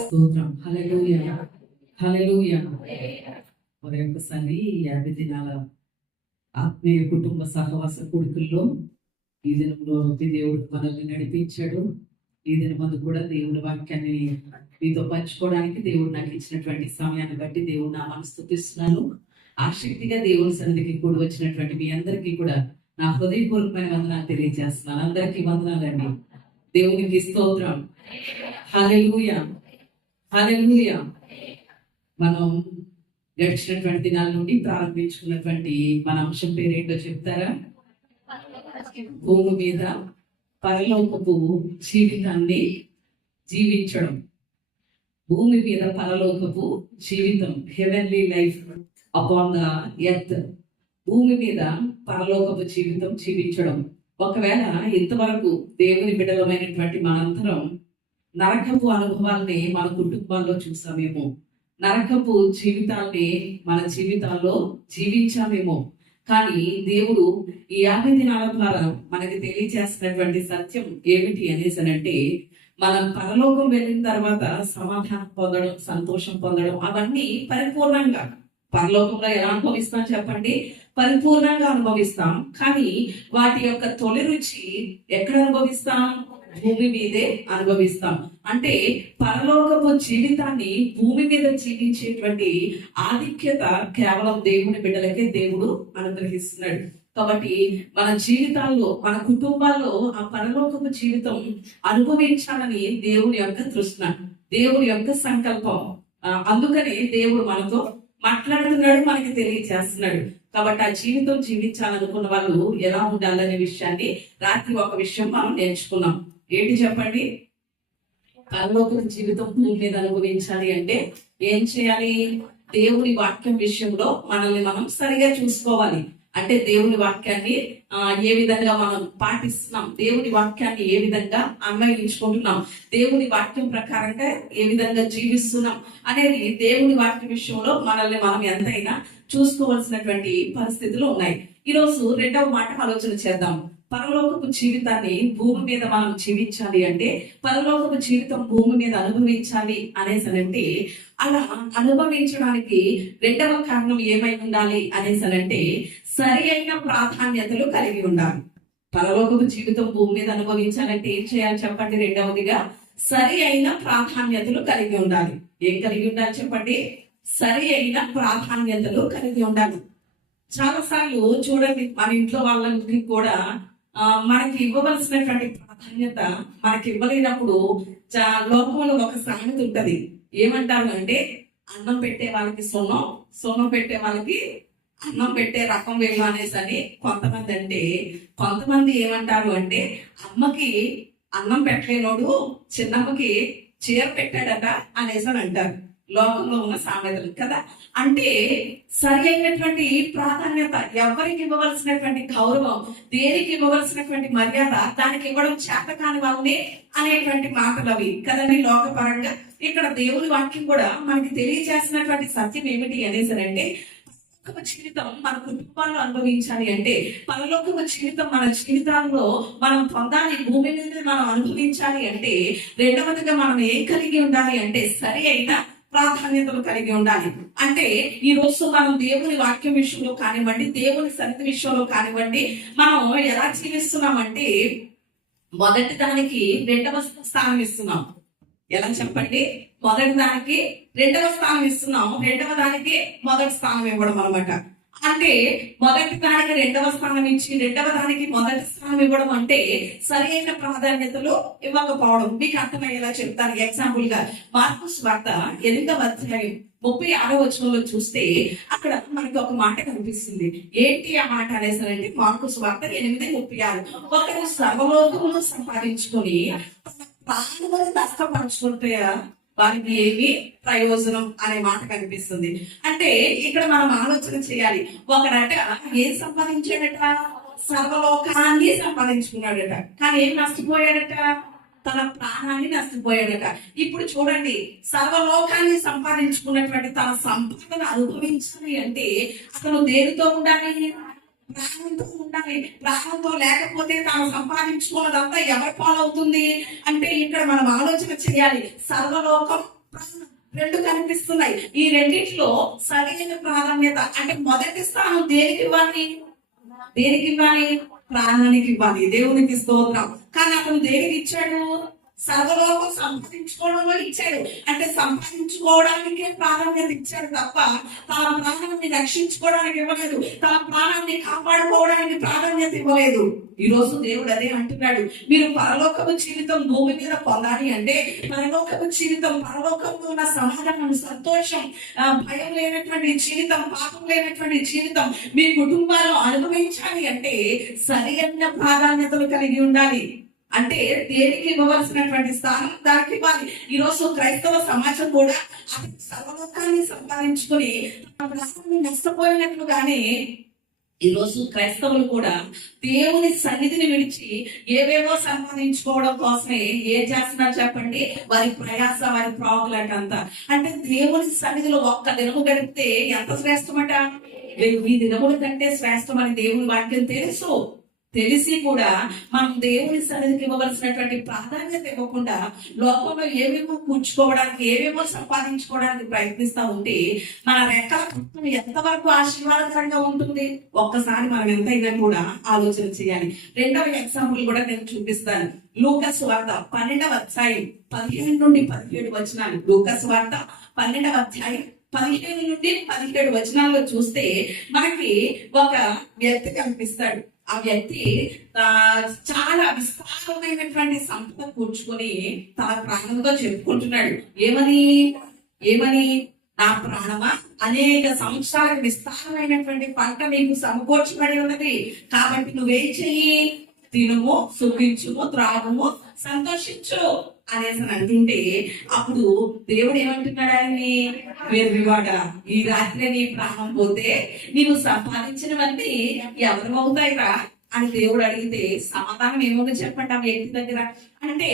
స్తోత్రం. హల్లెలూయా, హల్లెలూయా. మరి ఒక్కసారి 50 దినాల ఆత్మీయ కుటుంబ సహవాస కూడికల్లో ఈ దినంలో దేవుడు మనల్ని నడిపించాడు. ఈ దినమందు కూడా దేవుడి వాక్యాన్ని మీతో పంచుకోవడానికి దేవుడు నాకు ఇచ్చినటువంటి సమయాన్ని బట్టి దేవుడు నా స్తుతిస్తున్నాను. ఆసక్తిగా దేవుని సన్నిధికి కూడి వచ్చినటువంటి మీ అందరికీ కూడా నా హృదయపూర్వకమైన వందనాలు తెలియజేస్తున్నాను. అందరికీ వందనాలండి. దేవునికి స్తోత్రం. హల్లెలూయా, హల్లెలూయా. మనం గడిచినటువంటి దినాల నుండి ప్రారంభించుకున్నటువంటి మన అంశం పేరేంటో చెప్తారా? భూమి మీద పరలోకపు జీవితాన్ని జీవించడం. భూమి మీద పరలోకపు జీవితం, heavenly life upon the earth. భూమి మీద పరలోకపు జీవితం జీవించడం. ఒకవేళ ఇంతవరకు దేవుని బిడ్డలమైనటువంటి మనంతరం నరకపు అనుభవాల్ని మన కుటుంబాల్లో చూసామేమో, నరకపు జీవితాన్ని మన జీవితాల్లో జీవించామేమో. కానీ దేవుడు ఈ 50 దినాల ద్వారా మనకి తెలియజేస్తున్నటువంటి సత్యం ఏమిటి అనేసనంటే, మనం పరలోకం వెళ్ళిన తర్వాత సమాధానం పొందడం, సంతోషం పొందడం, అవన్నీ పరిపూర్ణంగా పరలోకంలో ఎలా అనుభవిస్తాం చెప్పండి? పరిపూర్ణంగా అనుభవిస్తాం. కానీ వాటి యొక్క తొలి రుచి ఎక్కడ అనుభవిస్తాం? భూమి మీదే అనుభవిస్తాం. అంటే పరలోకపు జీవితాన్ని భూమి మీద జీవించేటువంటి ఆధిక్యత కేవలం దేవుని బిడ్డలకే దేవుడు అనుగ్రహిస్తున్నాడు. కాబట్టి మన జీవితాల్లో, మన కుటుంబాల్లో ఆ పరలోకపు జీవితం అనుభవించాలని దేవుని యొక్క తృష్ణ, దేవుని యొక్క సంకల్పం. అందుకనే దేవుడు మనతో మాట్లాడుతున్నాడు, మనకి తెలియజేస్తున్నాడు. కాబట్టి ఆ జీవితం జీవించాలనుకున్న వాళ్ళు ఎలా ఉండాలనే విషయాన్ని రాత్రి ఒక విషయం మనం నేర్చుకున్నాం. ఏంటి చెప్పండి? పరలోక జీవితం భూమి మీద అనుభవించాలి అంటే ఏం చేయాలి? దేవుని వాక్యం విషయంలో మనల్ని మనం సరిగా చూసుకోవాలి. అంటే దేవుని వాక్యాన్ని ఏ విధంగా మనం పాటిస్తున్నాం, దేవుని వాక్యాన్ని ఏ విధంగా అన్వయించుకుంటున్నాం, దేవుని వాక్యం ప్రకారంగా ఏ విధంగా జీవిస్తున్నాం అనేది దేవుని వాక్య విషయంలో మనల్ని మనం ఎంతైనా చూసుకోవాల్సినటువంటి పరిస్థితులు ఉన్నాయి. ఈరోజు రెండవ మాట ఆలోచన చేద్దాం. పరలోకపు జీవితాన్ని భూమి మీద మనం జీవించాలి అంటే, పరలోకపు జీవితం భూమి మీద అనుభవించాలి అనేసనంటే, అలా అనుభవించడానికి రెండవ కారణం ఏమై ఉండాలి అనేసనంటే, సరి అయిన ప్రాధాన్యతలు కలిగి ఉండాలి. పరలోకపు జీవితం భూమి మీద అనుభవించాలంటే ఏం చేయాలి చెప్పండి? రెండవదిగా సరి అయిన ప్రాధాన్యతలు కలిగి ఉండాలి. ఏం కలిగి ఉండాలి చెప్పండి? సరి అయిన ప్రాధాన్యతలు కలిగి ఉండాలి. చాలా సార్లు చూడండి, మన ఇంట్లో వాళ్ళకి కూడా మనకి ఇవ్వవలసినటువంటి ప్రాధాన్యత మనకి ఇవ్వలేనప్పుడు లోకంలో ఒక సామెత ఉంటది. ఏమంటారు అంటే, అన్నం పెట్టే వాళ్ళకి సొన్నం, సొన్నం పెట్టే వాళ్ళకి అన్నం పెట్టే రకం వేలు అనేసి అని కొంతమంది అంటే, కొంతమంది ఏమంటారు అంటే, అమ్మకి అన్నం పెట్టలేనోడు చిన్నమ్మకి చీర పెట్టాడట అనేసి అని అంటారు. లోకంలో ఉన్న సామెతలు కదా. అంటే సరి అయినటువంటి ప్రాధాన్యత, ఎవరికి ఇవ్వవలసినటువంటి గౌరవం, దేనికి ఇవ్వవలసినటువంటి మర్యాద, దానికి ఇవ్వడం చేత కాని వాళ్ళని అనేటువంటి మాటలు అవి కదండి లోకపరంగా. ఇక్కడ దేవుని వాక్యం కూడా మనకి తెలియజేసినటువంటి సత్యం ఏమిటి అనేసరంటే, పరలోకపు జీవితం మన కుటుంబాల్లో అనుభవించాలి అంటే, పరలోకపు జీవితం మన జీవితాల్లో మనం పొందాలి, భూమి మీద మనం అనుభవించాలి అంటే, రెండవదిగా మనం ఏం కలిగి ఉండాలి అంటే సరి అయిన ప్రాధాన్యతలు కలిగి ఉండాలి. అంటే ఈ రోజు మనం దేవుని వాక్యం విషయంలో కానివ్వండి, దేవుని సన్నిధి విషయంలో కానివ్వండి, మనం ఎలా జీవిస్తున్నామంటే, మొదటి దానికి రెండవ స్థానం ఇస్తున్నాం. ఎలా చెప్పండి? మొదటి దానికి రెండవ స్థానం ఇస్తున్నాం, రెండవ దానికి మొదటి స్థానం ఇవ్వడం అనమాట. అంటే మొదటి దానికి రెండవ స్థానం ఇచ్చి రెండవ దానికి మొదటి స్థానం ఇవ్వడం అంటే సరైన ప్రాధాన్యతలు ఇవ్వకపోవడం. మీకు అర్థమయ్యేలా చెప్తాను. ఎగ్జాంపుల్ గా మార్కు సువార్త 8వ అధ్యాయం 36వ వచనంలో చూస్తే అక్కడ మనకి ఒక మాట కనిపిస్తుంది. ఏంటి ఆ మాట అనేసరంటే, మార్కు సువార్త 8:36, ఒకరు సర్వలోకమును సంపాదించుకొని ప్రాణములను నష్టపరుచుకుంటే వారికి ఏమి ప్రయోజనం అనే మాట కనిపిస్తుంది. అంటే ఇక్కడ మనం ఆలోచన చేయాలి. ఒకడట ఏం సంపాదించాడట? సర్వలోకాన్ని సంపాదించుకున్నాడట. కానీ ఏం నష్టపోయాడట? తన ప్రాణాన్ని నష్టపోయాడట. ఇప్పుడు చూడండి, సర్వలోకాన్ని సంపాదించుకున్నటువంటి తన సంపదను అనుభవించాలి అంటే అతను దేనితో ఉండాలి? ప్రాణంతో ఉండాలి. ప్రాణంతో లేకపోతే తాను సంపాదించుకోవడంతా ఎవరి పాలవుతుంది అంటే ఇక్కడ మనం ఆలోచన చేయాలి. సర్వలోకం, ప్రాణం రెండు కనిపిస్తున్నాయి. ఈ రెండిట్లో సరైన ప్రాధాన్యత అంటే మొదటి స్థానం దేనికి ఇవ్వాలి? ప్రాణానికి ఇవ్వాలి. దేవునికి స్తోత్రం. కానీ అతను దేనికి ఇచ్చాడు? సర్వలోకం సంపాదించుకోవడంలో ఇచ్చాడు. అంటే సంపాదించుకోవడానికే ప్రాధాన్యత ఇచ్చాడు తప్ప తన ప్రాణాన్ని రక్షించుకోవడానికి ఇవ్వలేదు, తన ప్రాణాన్ని కాపాడుకోవడానికి ప్రాధాన్యత ఇవ్వలేదు. ఈ రోజు దేవుడు అదే అంటున్నాడు. మీరు పరలోకపు జీవితం భూమి మీద పొందాలి అంటే పరలోకపు జీవితం, పరలోకంలో ఉన్న సమాధానం, సంతోషం, భయం లేనటువంటి జీవితం, పాపం లేనటువంటి జీవితం మీ కుటుంబాల్లో అనుభవించాలి అంటే సరైన ప్రాధాన్యతలు కలిగి ఉండాలి. అంటే దేనికి ఇవ్వవలసినటువంటి స్థానం దానికి ఇవ్వాలి. ఈ రోజు క్రైస్తవ సమాజం కూడా సర్వలోకాన్ని సంపాదించుకొని నష్టపోయినట్లుగానే ఈ రోజు క్రైస్తవులు కూడా దేవుని సన్నిధిని విడిచి ఏవేవో సంపాదించుకోవడం కోసమే ఏం చేస్తున్నారు చెప్పండి? వారి ప్రయాస, వారి ప్రాకులటంతా. అంటే దేవుని సన్నిధిలో ఒక్క దినము గడిపితే ఎంత శ్రేష్టమట? 1000 దినముల కంటే శ్రేష్టమని దేవుని వాక్యం తెలిసి కూడా మనం దేవుని సన్నిధికి ఇవ్వవలసినటువంటి ప్రాధాన్యత ఇవ్వకుండా లోకంలో ఏమేమో కూర్చుకోవడానికి, ఏమేమో సంపాదించుకోవడానికి ప్రయత్నిస్తూ ఉంటే మన రెక్కల కృత్యం ఎంతవరకు ఆశీర్వాదకరంగా ఉంటుంది ఒక్కసారి మనం ఎంతైనా కూడా ఆలోచన చేయాలి. రెండవ ఎగ్జాంపుల్ కూడా నేను చూపిస్తాను. లూకాసు వార్త 12వ అధ్యాయం 15 నుండి 17 వచనాలు. లూకాసు వార్త 12వ అధ్యాయం 15 నుండి 17 వచనాల్లో చూస్తే మనకి ఒక వ్యక్తి కనిపిస్తాడు. ఆ వ్యక్తి చాలా విస్తారమైనటువంటి సంపద కూర్చుకొని తన ప్రాణంతో చెప్పుకుంటున్నాడు. ఏమని నా ప్రాణమా, అనేక సంవత్సరాలకు విస్తారమైనటువంటి పంట నీకు సమకూర్చబడి ఉన్నది, కాబట్టి నువ్వేం చెయ్యి? తినుము, సుఖించుము, త్రాగుము, సంతోషించు అనేసి అంటుంటే అప్పుడు దేవుడు ఏమంటున్నాడు ఆయన్ని? వెర్రివాడ, ఈ రాత్రి నీ ప్రాణం పోతే నీవు సంపాదించినవన్నీ ఎవరు అవుతాయిరా అని దేవుడు అడిగితే సమాధానం ఏమో చెప్పండి ఆ వ్యక్తి దగ్గర. అంటే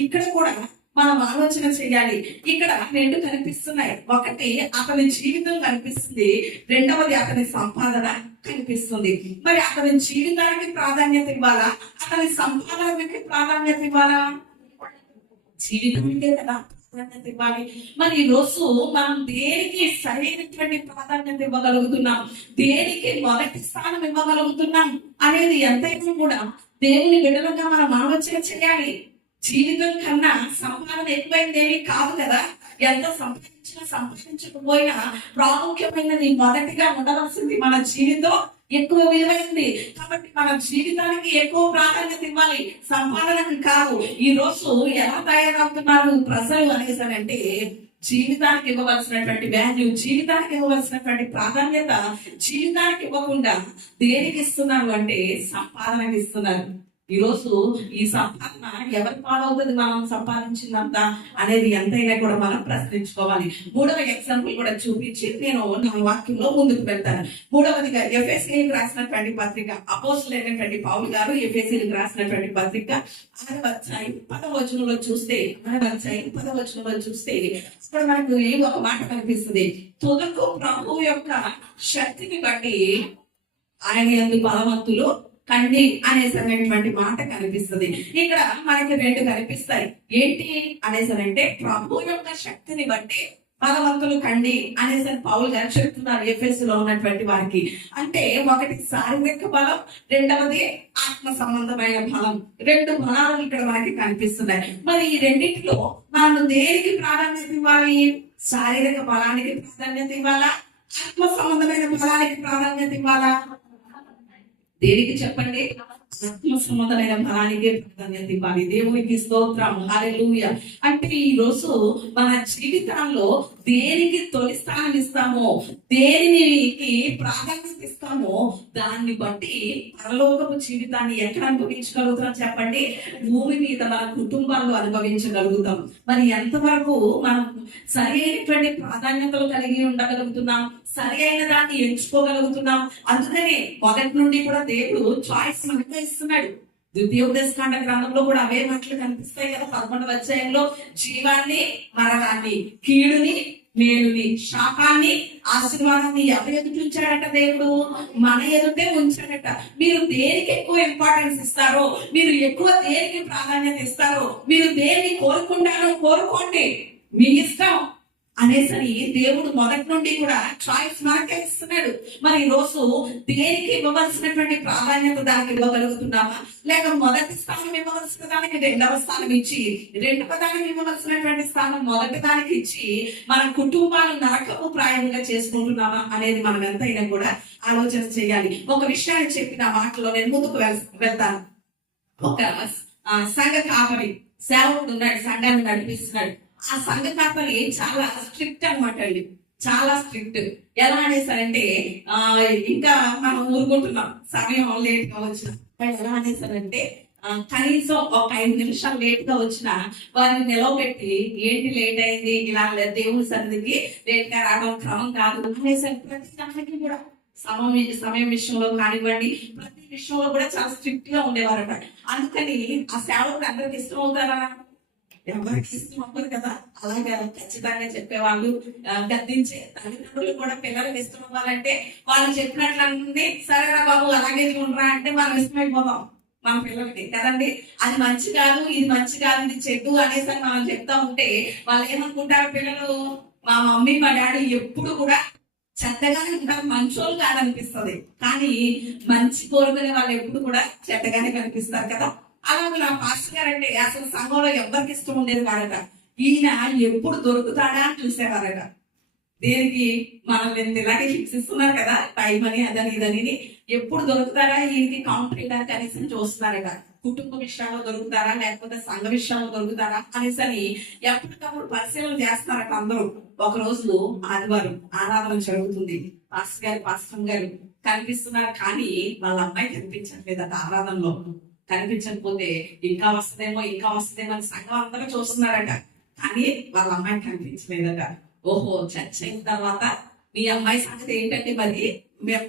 ఇక్కడ కూడా మనం ఆలోచన చేయాలి. ఇక్కడ రెండు కనిపిస్తున్నాయి. ఒకటి అతని జీవితం కనిపిస్తుంది, రెండవది అతని సంపాదన కనిపిస్తుంది. మరి అతని జీవితానికి ప్రాధాన్యత ఇవ్వాలా, అతని సంపాదనకి ప్రాధాన్యత ఇవ్వాలా? జీవితానికే కదా ప్రాధాన్యత ఇవ్వాలి. మరి ఈ రోజు మనం దేనికి సరైనటువంటి ప్రాధాన్యత ఇవ్వగలుగుతున్నాం, దేనికి మొదటి స్థానం ఇవ్వగలుగుతున్నాం అనేది ఎంతైనా కూడా దేవుని బిడ్డలుగా మనం ఆలోచన చేయాలి. జీవితం కన్నా సంపాదన ఎక్కువైందేమీ కాదు కదా. ఎంత సంపాదించకపోయినా ప్రాముఖ్యమైనది మొదటిగా ఉండవలసింది మన జీవితం ఎక్కువ విలువైంది. కాబట్టి మన జీవితానికి ఎక్కువ ప్రాధాన్యత ఇవ్వాలి, సంపాదనకు కాదు. ఈ రోజు ఎలా తయారవుతున్నారు ప్రజలు అనేసారంటే జీవితానికి ఇవ్వవలసినటువంటి వాల్యూ, జీవితానికి ఇవ్వవలసినటువంటి ప్రాధాన్యత జీవితానికి ఇవ్వకుండా దేనికి ఇస్తున్నారు అంటే సంపాదనకి ఇస్తున్నారు. ఈ రోజు ఈ సంపాదన ఎవరి పాలవుతుంది? మనం సంపాదించిందంత అనేది ఎంతైనా కూడా మనం ప్రశ్నించుకోవాలి. మూడవ ఎగ్జాంపుల్ కూడా చూపించి నేను నా వాక్యంలో ముందుకు వెళ్తాను. మూడవదిగా ఎఫెసీయులకు రాసినటువంటి పత్రిక, అపోస్తలుడైనటువంటి పౌలు గారు ఎఫెసీయులకు రాసినటువంటి పత్రిక 6వ అధ్యాయం 10వ వచనంలో చూస్తే, 6వ అధ్యాయం 10వ వచనంలో చూస్తే ఇక్కడ మనకు ఏదో ఒక మాట కనిపిస్తుంది. తుదకు ప్రభు యొక్క శక్తిని బట్టి ఆయన యందు బలవంతులు కండి అనేసరికి మాట కనిపిస్తుంది. ఇక్కడ మనకి రెండు కనిపిస్తాయి. ఏంటి అనేసరంటే ప్రభు యొక్క శక్తిని బట్టి బలవంతులు కండి అనేసరి పౌలు గారు చెప్తున్నారు ఎఫెసులో ఉన్నటువంటి వారికి. అంటే ఒకటి శారీరక బలం, రెండవది ఆత్మ సంబంధమైన బలం. రెండు బలాలు ఇక్కడ మనకి కనిపిస్తున్నాయి. మరి ఈ రెండింటిలో మనం దేనికి ప్రాధాన్యత ఇవ్వాలి? శారీరక బలానికి ప్రాధాన్యత ఇవ్వాలా, ఆత్మ సంబంధమైన బలానికి ప్రాధాన్యత ఇవ్వాలా? దేనికి చెప్పండి? ఆత్మ సంబంధమైన బలానికి ప్రాధాన్యత ఇవ్వాలి. దేవునికి స్తోత్రం, హల్లెలూయా. అంటే ఈ రోజు మన జీవితాల్లో దేనికి తొలి స్థానం ఇస్తామో, దేనికి ప్రాధాన్యత ఇస్తామో దాన్ని బట్టి పరలోకపు జీవితాన్ని ఎక్కడ అనుభవించగలుగుతాం చెప్పండి? భూమి మీద మన కుటుంబాల్లో అనుభవించగలుగుతాం. మరి ఎంతవరకు మనం సరి అయినటువంటి ప్రాధాన్యతలు కలిగి ఉండగలుగుతున్నాం, సరి అయిన దాన్ని ఎంచుకోగలుగుతున్నాం? అందుకనే మొదటి నుండి కూడా దేవుడు చాయిస్ మనకు ఇస్తున్నాడు. ద్వితీయోపదేశకాండ గ్రంథంలో కూడా అవే మాటలు కనిపిస్తాయి కదా. 11వ అధ్యాయంలో జీవాన్ని, మరణాన్ని, కీడుని, మేలుని, శాపాన్ని, ఆశీర్వాదాన్ని ఎవరు ఎదుటి ఉంచాడట? దేవుడు మన ఎదుటే ఉంచాడట. మీరు దేనికి ఎక్కువ ఇంపార్టెన్స్ ఇస్తారో, మీరు ఎక్కువ దేనికి ప్రాధాన్యత ఇస్తారో, మీరు దేన్ని కోరుకుంటారో కోరుకోండి, మీ ఇష్టం అనేసరి దేవుడు మొదటి నుండి కూడా చాయిస్ మనకే ఇస్తున్నాడు. మరి ఈ రోజు దేనికి ఇవ్వవలసినటువంటి ప్రాధాన్యత దానికి ఇవ్వగలుగుతున్నామా, లేక మొదటి స్థానం ఇవ్వవలసిన దానికి రెండవ స్థానం ఇచ్చి, రెండవ దానికి ఇవ్వవలసినటువంటి స్థానం మొదటి దానికి ఇచ్చి మన కుటుంబాలు నరకపు ప్రాయంగా చేసుకుంటున్నామా అనేది మనం ఎంతైనా కూడా ఆలోచన చేయాలి. ఒక విషయాన్ని చెప్పిన మాటలో నేను ముందుకు వెళ్తాను. ఒక సంఘ కాపరి సేవకుడు ఉన్నాడు, సంఘాన్ని నడిపిస్తున్నాడు. ఆ సంఘ కాపరి చాలా స్ట్రిక్ట్ అనమాట అండి, చాలా స్ట్రిక్ట్. ఎలా అనేసారంటే ఇంకా మనం ఊరుకుంటున్నాం సమయం లేట్ గా వచ్చిన, ఎలా అనేసారంటే కనీసం ఒక 5 నిమిషాలు లేట్ గా వచ్చిన వారిని నిలవబెట్టి, ఏంటి లేట్ అయింది, ఇలా దేవుని సన్నిధికి లేట్ గా రావడం క్రమం కాదు అనేసరి ప్రతి దానికి కూడా సమయం విషయంలో కానివ్వండి, ప్రతి విషయంలో కూడా చాలా స్ట్రిక్ట్ గా ఉండేవారట. అందుకని ఆ సేవకుడు అందరికి ఇష్టం అవుతారా? ఎవరికి ఇష్టం అవ్వదు కదా. అలాగే ఖచ్చితంగా చెప్పేవాళ్ళు, గద్దించే తల్లిదండ్రులు కూడా పిల్లలకు ఇష్టం అవ్వాలంటే వాళ్ళు చెప్పినట్లన్నీ సరేరా బాబు అలాగే ఉండరా అంటే మనం ఇష్టమైపోతాం మన పిల్లలకి కదండి. అది మంచి కాదు, ఇది మంచి కాదు, ఇది చెడు అనేసి మనం చెప్తా ఉంటే వాళ్ళు ఏమనుకుంటారు పిల్లలు, మా మమ్మీ మా డాడీ ఎప్పుడు కూడా చెడ్డగానే ఉంటారు, మంచోళ్ళు కాదనిపిస్తుంది. కానీ మంచి కోరుకునే వాళ్ళు ఎప్పుడు కూడా చెడ్డగానే కనిపిస్తారు కదా. అలాగే నా పాస్టర్ గారు అంటే అసలు సంఘంలో ఎవరికి ఇష్టం ఉండేది కాదట. ఈయన ఎప్పుడు దొరుకుతాడా అని చూసేవారట. దేనికి మనల్ని ఇలాగే శిక్షిస్తున్నారు కదా, టైం అని అదని ఇదని, ఎప్పుడు దొరుకుతారా ఈయనకి కౌంటర్ ఇవ్వడానికి అనేసి చూస్తున్నారట. కుటుంబ విషయాల్లో దొరుకుతారా, లేకపోతే సంఘ విషయాల్లో దొరుకుతారా అనేసి అని ఎప్పటికప్పుడు పరిశీలన చేస్తున్నారట అందరూ. ఒక రోజు ఆదివారం ఆరాధన జరుగుతుంది. పాస్టర్ గారు కనిపిస్తున్నారు, కానీ వాళ్ళ అమ్మాయి కనిపించట్లేదట. ఆరాధనలో కనిపించకపోతే ఇంకా వస్తుందేమో అని సంఘం అందరూ చూస్తున్నారట, కానీ వాళ్ళ అమ్మాయి కనిపించలేదట. ఓహో, చర్చ అయిన తర్వాత మీ అమ్మాయి సంగతి ఏంటంటే, మరి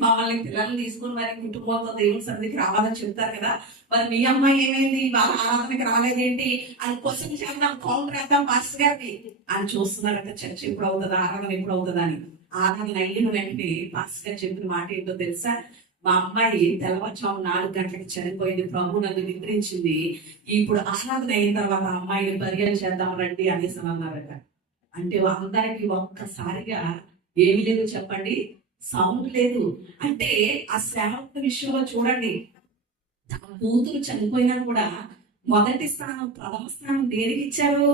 మమ్మల్ని పిల్లల్ని తీసుకుని మరి కుటుంబంతో దేవుని సన్నిధికి రావాలని చెప్తారు కదా, మరి మీ అమ్మాయి ఏమైంది, వాళ్ళ ఆరాధనకి రాలేదేంటి అని క్వశ్చన్ చేద్దాం, కౌంటర్ వేద్దాం పాస్టర్ గారిని అని చూస్తున్నారట. చర్చ ఎప్పుడు అవుతుందా, ఆరాధన ఎప్పుడు అవుతుందా అని. ఆరాధన అయిన వెంటనే పాస్టర్ గారు చెప్పిన మాట ఏంటో తెలుసా? మా అమ్మాయి తెల్లవారుజాము 4 గంటలకు చనిపోయింది, ప్రభు నన్ను నిద్రించింది, ఇప్పుడు ఆరాధన అయిన తర్వాత అమ్మాయిని బర్యాలు చేద్దాం రండి అనేసి అన్నారట. అంటే అందరికి ఒక్కసారిగా ఏమి లేదు చెప్పండి, సౌండ్ లేదు. అంటే ఆ సేవకుల విషయంలో చూడండి, తన కూతురు చనిపోయినా కూడా మొదటి స్థానం, ప్రథమ స్థానం దేనికి ఇచ్చారు?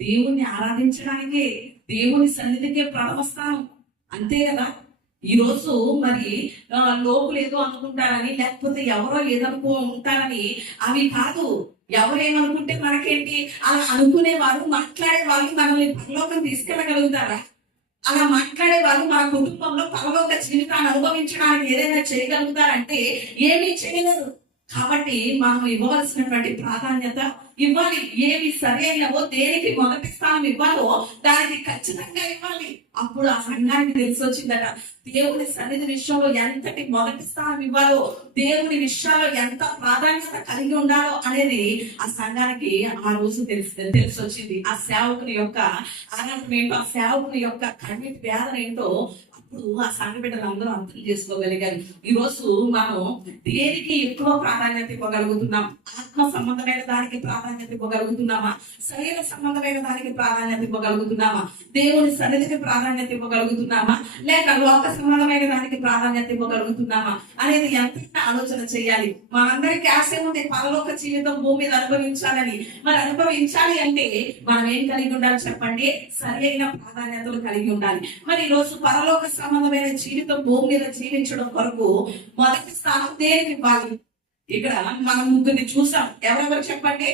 దేవుణ్ణి ఆరాధించడానికి, దేవుని సన్నిధికే ప్రథమ స్థానం. అంతే కదా. ఈ రోజు మరి లోకులు ఏదో అనుకుంటారని, లేకపోతే ఎవరో ఏదనుకో ఉంటారని అవి కాదు. ఎవరేమనుకుంటే మనకేంటి, అలా అనుకునే వాళ్ళు, మాట్లాడే వాళ్ళు మనల్ని పరలోకం తీసుకెళ్ళగలుగుతారా? అలా మాట్లాడే వాళ్ళు మన కుటుంబంలో పరలోక జీవితాన్ని అనుభవించడానికి ఏదైనా చేయగలుగుతారంటే ఏమీ చేయలేరు. కాబట్టి మనం ఇవ్వవలసినటువంటి ప్రాధాన్యత ఇవ్వాలి. ఏవి సరైనవో, దేనికి మొదటి స్థానం ఇవ్వాలో దానికి ఖచ్చితంగా ఇవ్వాలి. అప్పుడు ఆ సంఘానికి తెలిసి వచ్చిందట, దేవుని సన్నిధి విషయంలో ఎంతటి మొదటి స్థానం ఇవ్వాలో, దేవుని విషయాల్లో ఎంత ప్రాధాన్యత కలిగి ఉండాలో అనేది ఆ సంఘానికి ఆ రోజు తెలిసి వచ్చింది. ఆ సేవకుని యొక్క ఆరాధన ఏంటో, ఆ సేవకుని యొక్క కన్నీటి వేదన ఏంటో అప్పుడు ఆ సంఘ బిడ్డలు అందరూ అర్థం చేసుకోగలిగారు. ఈ రోజు మనం దేనికి ఎక్కువ ప్రాధాన్యత ఇవ్వగలుగుతున్నాం? ఆత్మ సంబంధమైన దానికి ప్రాధాన్యత ఇవ్వగలుగుతున్నామా? శరీర సంబంధమైన దానికి ప్రాధాన్యత ఇవ్వగలుగుతున్నామా? దేవుని సన్నిధికి ప్రాధాన్యత ఇవ్వగలుగుతున్నామా? లేక లోక సంబంధమైన దానికి ప్రాధాన్యత ఇవ్వగలుగుతున్నామా అనేది ఎంతైనా ఆలోచన చేయాలి. మనందరికీ ఆశ ఉంది పరలోక జీవితం భూమి మీద అనుభవించాలని. మరి అనుభవించాలి అంటే మనం ఏం కలిగి ఉండాలి చెప్పండి? సరైన ప్రాధాన్యతలు కలిగి ఉండాలి. మరి ఈ రోజు పరలోక సంబంధమైన జీవితం భూమి మీద జీవించడం కొరకు మొదటి స్థానం దేనికి ఇవ్వాలి? ఇక్కడ మనం ముగ్గురిని చూసాం. ఎవరెవరు చెప్పండి?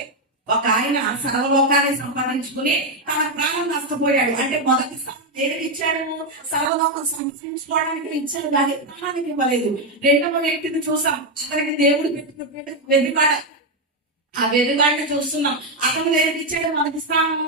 ఒక ఆయన సర్వలోకాన్ని సంపాదించుకుని తన ప్రాణం నష్టపోయాడు. అంటే మొదటి స్థానం దేనికి ఇచ్చాడు? సర్వలోకం సంపాదించుకోవడానికి ఇచ్చాడు, కానీ ప్రాణానికి ఇవ్వలేదు. రెండవ వ్యక్తిని చూసాం, అతనికి దేవుడు పెట్టిన వెదిపాడ, ఆ వెదుగాడిని చూస్తున్నాం. అతను దేనికి ఇచ్చాడు? మొదటి స్థానం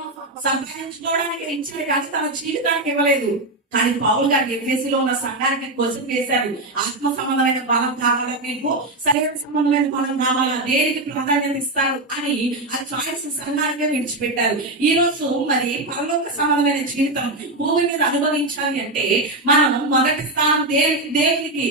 సంపాదించుకోవడానికి ఇచ్చాడు, కానీ తన జీవితానికి ఇవ్వలేదు. కానీ పౌలు గారు ఎఫెసీలో ఉన్న సంఘానికి క్వశ్చన్ వేశారు, ఆత్మ సంబంధమైన బలం కావాలా మీకు, శరీర సంబంధమైన బలం కావాలా, దేనికి ప్రాధాన్యత ఇస్తారు అని ఆ చాయిస్ సంఘానికే విడిచిపెట్టారు. ఈ రోజు మరి పరలోక సంబంధమైన జీవితం భూమి మీద అనుభవించాలి అంటే మనం మొదటి స్థానం దేనికి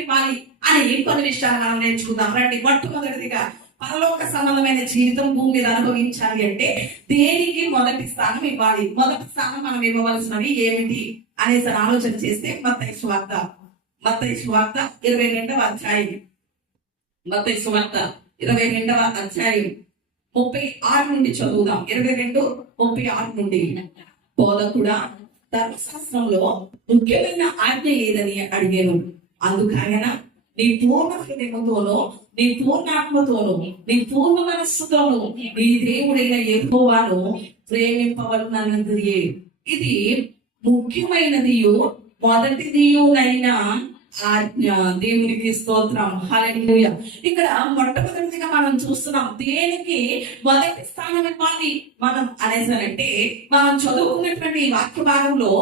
ఇవ్వాలి అని కొన్ని విషయాలు మనం నేర్చుకుందాం రండి. మొట్టమొదటిదిగా పరలోక సంబంధమైన జీవితం భూమి మీద అనుభవించాలి అంటే దేనికి మొదటి స్థానం ఇవ్వాలి. మొదటి స్థానం మనం ఇవ్వవలసినవి ఏమిటి అనేసి ఆలోచన చేస్తే మత్తయి సువార్త 22వ అధ్యాయం, మత్తయి సువార్త 22వ అధ్యాయం 36 నుండి చదువుదాం. 22:36 నుండి. బోధకుడా, ధర్మశాస్త్రంలో ముఖ్యమైన ఆజ్ఞ ఏదని అడిగాను. అందుకైనా నీ పూర్ణ హృదయముతోనూ, నీ పూర్ణాత్మతోనూ, నీ పూర్ణ మనస్సుతోనూ నీ దేవుడైన యెహోవాను ప్రేమింపవలనన్నది. ఇది ముఖ్యమైనదియు మొదటిదియునైన ఆజ్ఞ. దేవునికి స్తోత్రం. హల్లెలూయా. ఇక్కడ మొట్టమొదటిగా మనం చూస్తున్నాం దేనికి మొదటి స్థానం ఇవ్వాలి మనం అనేసానంటే, మనం చదువుకున్నటువంటి ఈ వాక్య భాగంలో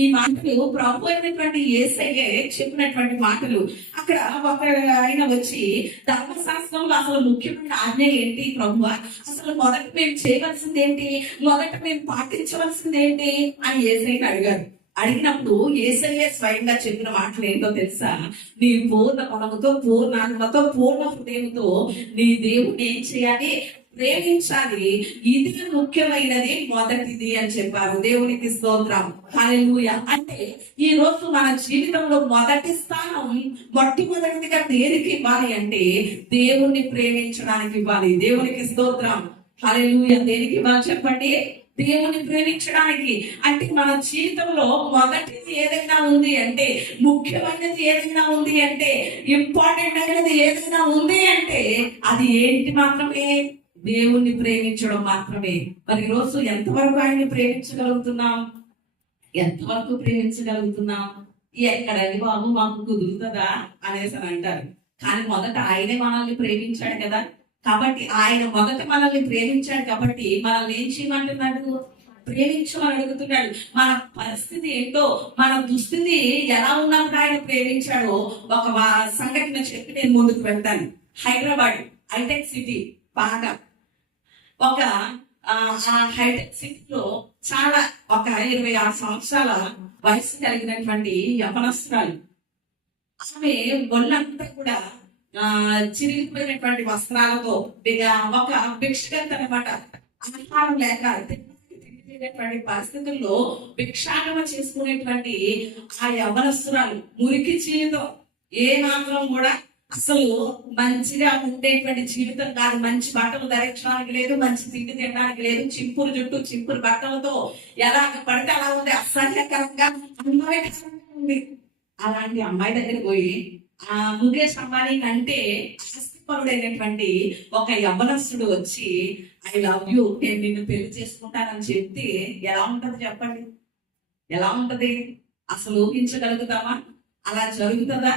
ఈ మాటలు ప్రభు అయినటువంటి యేసయ్యే చెప్పినటువంటి మాటలు. అక్కడ ఒక ఆయన వచ్చి ధర్మశాస్త్రంలో అసలు ముఖ్యమైన ఆజ్ఞ ఏంటి ప్రభు, అసలు మొదట మేము చేయవలసింది ఏంటి, మొదట మేము పాటించవలసింది ఏంటి అని యేసయ్యని అడిగారు. అడిగినప్పుడు యేసయ్య స్వయంగా చెప్పిన మాటలు ఏంటో తెలుసా? నీ పూర్ణ మనముతో, పూర్ణాత్మతో, పూర్ణ హృదయంతో నీ దేవుడిని ఏం చేయాలి? ప్రేమించాలి. ఇది ముఖ్యమైనది, మొదటిది అని చెప్పారు. దేవునికి స్తోత్రం. హల్లెలూయా. అంటే ఈ రోజు మన జీవితంలో మొదటి స్థానం మొట్టమొదటిగా దేనికి ఇవ్వాలి అంటే దేవుణ్ణి ప్రేమించడానికి ఇవ్వాలి. దేవునికి స్తోత్రం. హల్లెలూయా. దేనికి ఇవ్వాలి చెప్పండి? దేవుని ప్రేమించడానికి. అంటే మన జీవితంలో మొదటిది ఏదైనా ఉంది అంటే, ముఖ్యమైనది ఏదైనా ఉంది అంటే, ఇంపార్టెంట్ అయినది ఏదైనా ఉంది అంటే అది ఏంటి మాత్రమే? దేవుణ్ణి ప్రేమించడం మాత్రమే. మరి ఈరోజు ఎంతవరకు ఆయన్ని ప్రేమించగలుగుతున్నాం? ఎంతవరకు ప్రేమించగలుగుతున్నాం? ఎక్కడని బాబు మాకు కుదురుతుందా అనేసి అని అంటారు. కానీ మొదట ఆయనే మనల్ని ప్రేమించాడు కదా. కాబట్టి ఆయన మొదట మనల్ని ప్రేమించాడు కాబట్టి మనల్ని ఏం చేయమంటున్నాడు? ప్రేమించమని అడుగుతున్నాడు. మన పరిస్థితి ఏంటో, మన దుస్థితి ఎలా ఉన్నప్పుడు ఆయన ప్రేమించాడో ఒక సంఘటన చెప్పి నేను ముందుకు వెళ్తాను. హైదరాబాద్ హైటెక్ సిటీ బాగా ఒక ఆ హైటెక్ సిటీలో చాలా ఒక 26 సంవత్సరాల వయసు కలిగినటువంటి యవనస్తురాలు. ఆమె ఒళ్ళంతా కూడా చిరిగిపోయినటువంటి వస్త్రాలతో ఒక భిక్షగంత అనమాట. ఆహారం లేక తినేటువంటి పరిస్థితుల్లో భిక్షాటన చేసుకునేటువంటి ఆ యవనస్తురాలు మురికి జీవితం, ఏ మాత్రం కూడా అసలు మంచిగా ఉండేటువంటి జీవితం కాదు. మంచి బట్టలు ధరించడానికి లేదు, మంచి తిండి తినడానికి లేదు, చింపురు జుట్టు, చింపురు బట్టలతో ఎలా పడితే అలా ఉంది, అసహ్యకరంగా అన్యాయకరంగా ఉంది. అలాంటి అమ్మాయి దగ్గర పోయి ఆ ముఖేష్ అంబానీ కంటే ఆస్తిపరుడైనటువంటి ఒక యవ్వనస్తుడు వచ్చి ఐ లవ్ యూ, నేను నిన్ను పెళ్లి చేసుకుంటానని చెప్తే ఎలా ఉంటది చెప్పండి? ఎలా ఉంటది? అసలు ఊహించగలుగుతామా? అలా జరుగుతుందా?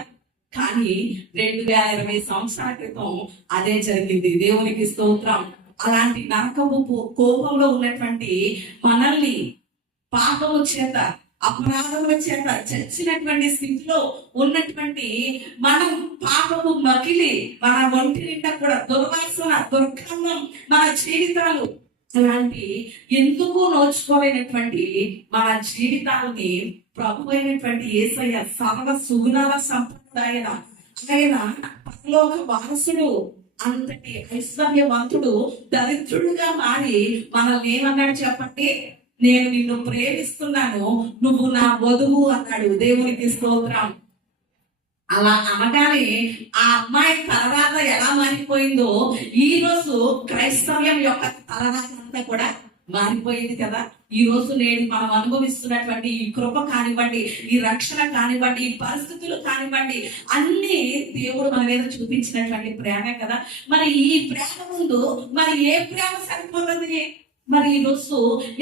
కానీ 2020 సంవత్సరాల క్రితం అదే జరిగింది. దేవునికి స్తోత్రం. అలాంటి నరకపు కోపంలో ఉన్నటువంటి మనల్ని పాపము చేత, అపరాధముల చేత చచ్చినటువంటి స్థితిలో ఉన్నటువంటి మనం పాపము మకిలి మన ఒంటి నిండా కూడా దుర్వాసన, దుర్గంధం మన జీవితాలు, అలాంటి ఎందుకు నోచుకోలేనటువంటి మన జీవితాలని ప్రభు అయినటువంటి యేసయ్య సర్వ సుగుణాల సంపద ఆయన పరలోక వారసుడు, అంతటి ఐశ్వర్యవంతుడు దరిద్రుడుగా మారి మనల్ని ఏమన్నాడు చెప్పండి? నేను నిన్ను ప్రేమిస్తున్నాను, నువ్వు నా వధువు అన్నాడు. దేవునికి స్తోత్రం. అలా అనగానే ఆ అమ్మాయి తలరాత ఎలా మారిపోయిందో ఈ రోజు క్రైస్తవ్యం యొక్క తలరాత అంతా కూడా మారిపోయింది కదా. ఈ రోజు నేను మనం అనుభవిస్తున్నటువంటి ఈ కృప కానివ్వండి, ఈ రక్షణ కానివ్వండి, ఈ పరిస్థితులు కానివ్వండి, అన్ని దేవుడు మన మీద చూపించినటువంటి ప్రేమే కదా. మరి ఈ ప్రేమ ముందు మరి ఏ ప్రేమ సరిపోతుంది? మరి ఈ రోజు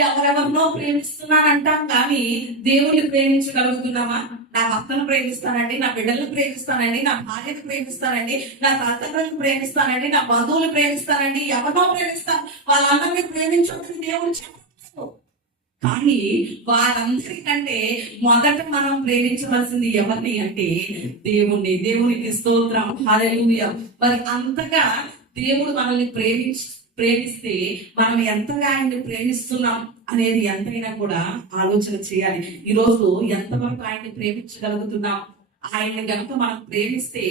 ఎవరెవరినో ప్రేమిస్తున్నానంటాం కానీ దేవుడిని ప్రేమించగలుగుతున్నామా? నా భర్తను ప్రేమిస్తానండి, నా బిడ్డలను ప్రేమిస్తానండి, నా భార్యను ప్రేమిస్తానండి, నా తల్లిదండ్రులను ప్రేమిస్తానండి, నా బంధువులు ప్రేమిస్తానండి, ఎవరినో ప్రేమిస్తాను, వాళ్ళందరినీ ప్రేమించొద్దని దేవుడు చెప్పలేదు. కానీ వారందరికంటే మొదట మనం ప్రేమించవలసింది ఎవరిని అంటే దేవుణ్ణి. దేవునికి స్తోత్రం, హల్లెలూయా. మరి అంతగా దేవుడు మనల్ని ప్రేమిస్తే మనం ఎంతగా ఆయన్ని ప్రేమిస్తున్నాం అనేది ఎంతైనా కూడా ఆలోచన చేయాలి. ఈరోజు ఎంతవరకు ఆయన్ని ప్రేమించగలుగుతున్నాం? ఆయన్ని గనుక మనం ప్రేమిస్తే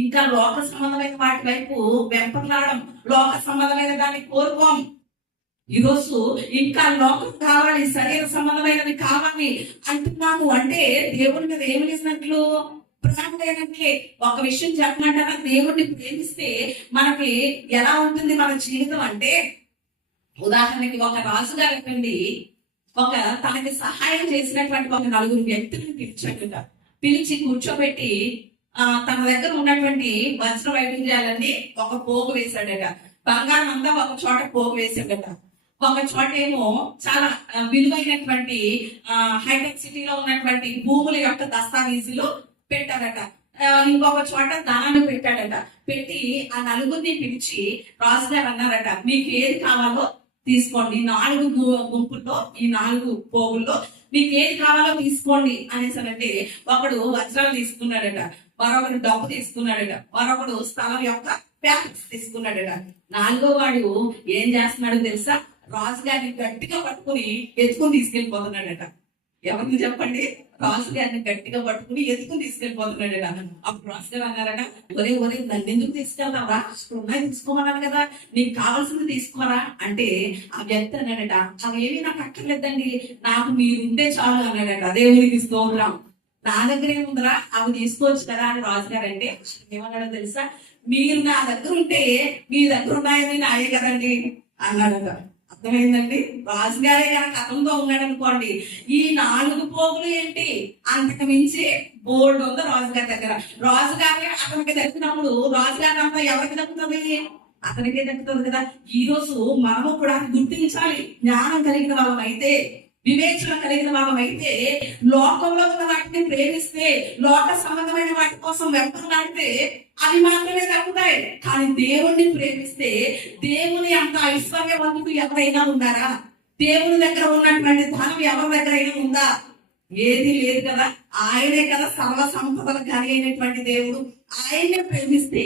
ఇంకా లోక సంబంధమైన వాటి వైపు వెంపర్లాడం, లోక సంబంధమైన దాన్ని కోరుకోం. ఈరోజు ఇంకా లోకం కావాలి, శరీర సంబంధమైనవి కావాలి అంటున్నాము అంటే దేవుడి మీద ఏమి లేనట్లు, ప్రేమ లేనట్లే. ఒక విషయం చెప్పమంటారా, దేవుడిని ప్రేమిస్తే మనకి ఎలా ఉంటుంది మన జీవితం అంటే, ఉదాహరణకి ఒక రాజుగారు అండి తనకి సహాయం చేసినటువంటి ఒక నలుగురు వ్యక్తులను పిలిచాడుట. పిలిచి కూర్చోబెట్టి తన దగ్గర ఉన్నటువంటి వజ్ర వైవిధ్యాలన్నీ ఒక పోగు వేశాడట. బంగారం అంతా ఒక చోట పోగు వేశాడట. ఒక చోట ఏమో చాలా విలువైనటువంటి హైటెక్ సిటీలో ఉన్నటువంటి భూముల యొక్క దస్తావేజులు పెట్టాడట. ఇంకొక చోట ధనాన్ని పెట్టాడట. పెట్టి ఆ నలుగురిని పిలిచి రాజుగారు అన్నారట, మీకు ఏది కావాలో తీసుకోండి, 4 గుంపుల్లో ఈ 4 పోగుల్లో మీకు ఏది కావాలో తీసుకోండి అనేసనంటే, ఒకడు వజ్రాలు తీసుకున్నాడట, మరొకడు డబ్బు తీసుకున్నాడట, మరొకడు స్థలం యొక్క ప్యాకెట్స్ తీసుకున్నాడట. 4వ వాడు ఏం చేస్తున్నాడో తెలుసా, రాజుగారిని గట్టిగా పట్టుకుని ఎత్తుకుని తీసుకెళ్లిపోతున్నాడట. ఎవరిని చెప్పండి? రాజుగారిని గట్టిగా పట్టుకుని ఎత్తుకుని తీసుకెళ్లిపోతున్నాడట. అప్పుడు రాజుగారు అన్నారట, ఒరే నన్ను ఎందుకు తీసుకెళ్తావరా, ఉన్నాయి తీసుకోమన్నాను కదా, నీకు కావాల్సింది తీసుకోరా అంటే ఆ వ్యక్తి అన్నాడట, అవేమి నాకు అక్కర్లేదండి, నాకు మీరుంటే చాలు అన్నాడట. దేవునికి స్తోత్రం. నా దగ్గర ఏముందరా, అవి తీసుకోవచ్చు కదా అని రాజుగారు అంటే ఏమన్నాడో తెలుసా, మీరు నా దగ్గర ఉంటే మీ దగ్గర ఉన్నాయని నాయే కదండి అన్నాడట. అర్థమైందండి? రాజుగారే కనుక అతనితో ఉన్నాడు అనుకోండి, ఈ 4 పోగులు ఏంటి అంతకు మించి బోల్డ్ ఉంది రాజుగారి దగ్గర. రాజుగారే అతనికి దక్కినప్పుడు రాజుగారి అంతా ఎవరికి దక్కుతుంది? అతనికే దక్కుతుంది కదా. ఈ రోజు మనము కూడా గుర్తించాలి. జ్ఞానం కలిగిన వాళ్ళం అయితే, వివేచన కలిగిన వాళ్ళం అయితే, లోకంలో ఉన్న వాటిని ప్రేమిస్తే, లోక సంబంధమైన వాటి కోసం వెంపర్లాడితే అవి మాత్రమే దక్కుతాయి. కానీ దేవుణ్ణి ప్రేమిస్తే, దేవుని అంత ఐశ్వర్యవంతుడు ఎవరైనా ఉన్నారా? దేవుని దగ్గర ఉన్నటువంటి ధనం ఎవరి దగ్గర అయినా ఉందా? ఏది లేదు కదా. ఆయనే కదా సర్వ సంపదలు కలిగి అయినటువంటి దేవుడు. ఆయన్నే ప్రేమిస్తే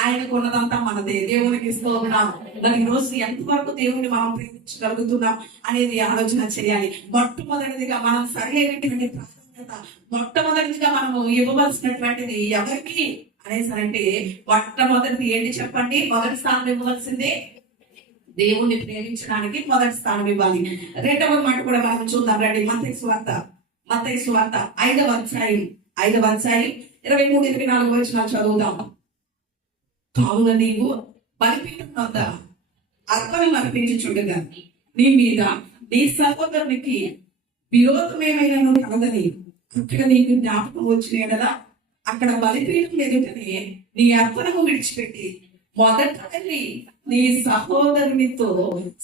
ఆయనకు ఉన్నదంతా మనదే. దేవునికి స్తోత్రం. మరి ఈ రోజు ఎంతవరకు దేవుడిని మనం ప్రేమించగలుగుతున్నాం అనేది ఆలోచన చేయాలి. మొట్టమొదటిదిగా మనం సరైనటువంటి ప్రాధాన్యత, మొట్టమొదటిదిగా మనము ఇవ్వవలసినటువంటిది ఎవరికి అనేసరంటే, మొట్టమొదటిది ఏంటి చెప్పండి? మొదటి స్థానం ఇవ్వవలసిందే దేవుణ్ణి ప్రేమించడానికి మొదటి స్థానం ఇవ్వాలి. రెండవ మాట కూడా మనం చూద్దాం రండి. మత్తయి సువార్త 5వ అధ్యాయం 23-24 వచనాలు చదువుదాం. కావున నీవు బలిపీఠం వద్ద అర్పణలు అర్పించుచుండగా నీ మీద నీ సహోదరునికి విరోధం ఏమైనా కలదని అక్కడ నీకు జ్ఞాపకం వచ్చిన కదా, అక్కడ బలిపీఠం ఎదుటనే నీ అర్పణము విడిచిపెట్టి మొదట వెళ్ళి నీ సహోదరునితో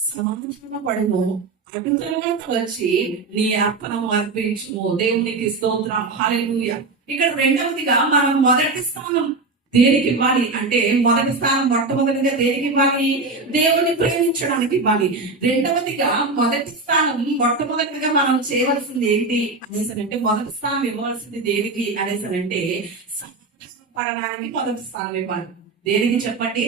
సమాధాన పడుము, అటు తరువాత వచ్చి నీ అర్పణము అర్పించుము. దేవునికి స్తోత్రం, హల్లెలూయా. ఇక్కడ రెండవదిగా మనం మొదటి స్థానం దేనికి ఇవ్వాలి అంటే, మొదటి స్థానం మొట్టమొదటిగా దేనికి ఇవ్వాలి? దేవుని ప్రేమించడానికి ఇవ్వాలి. రెండవదిగా మొదటి స్థానం మొట్టమొదటిగా మనం చేయవలసింది ఏంటి అనేసరంటే, మొదటి స్థానం ఇవ్వవలసింది దేనికి అనేసరంటే సమాధాన పడడానికి మొదటి స్థానం ఇవ్వాలి. దేనికి చెప్పండి?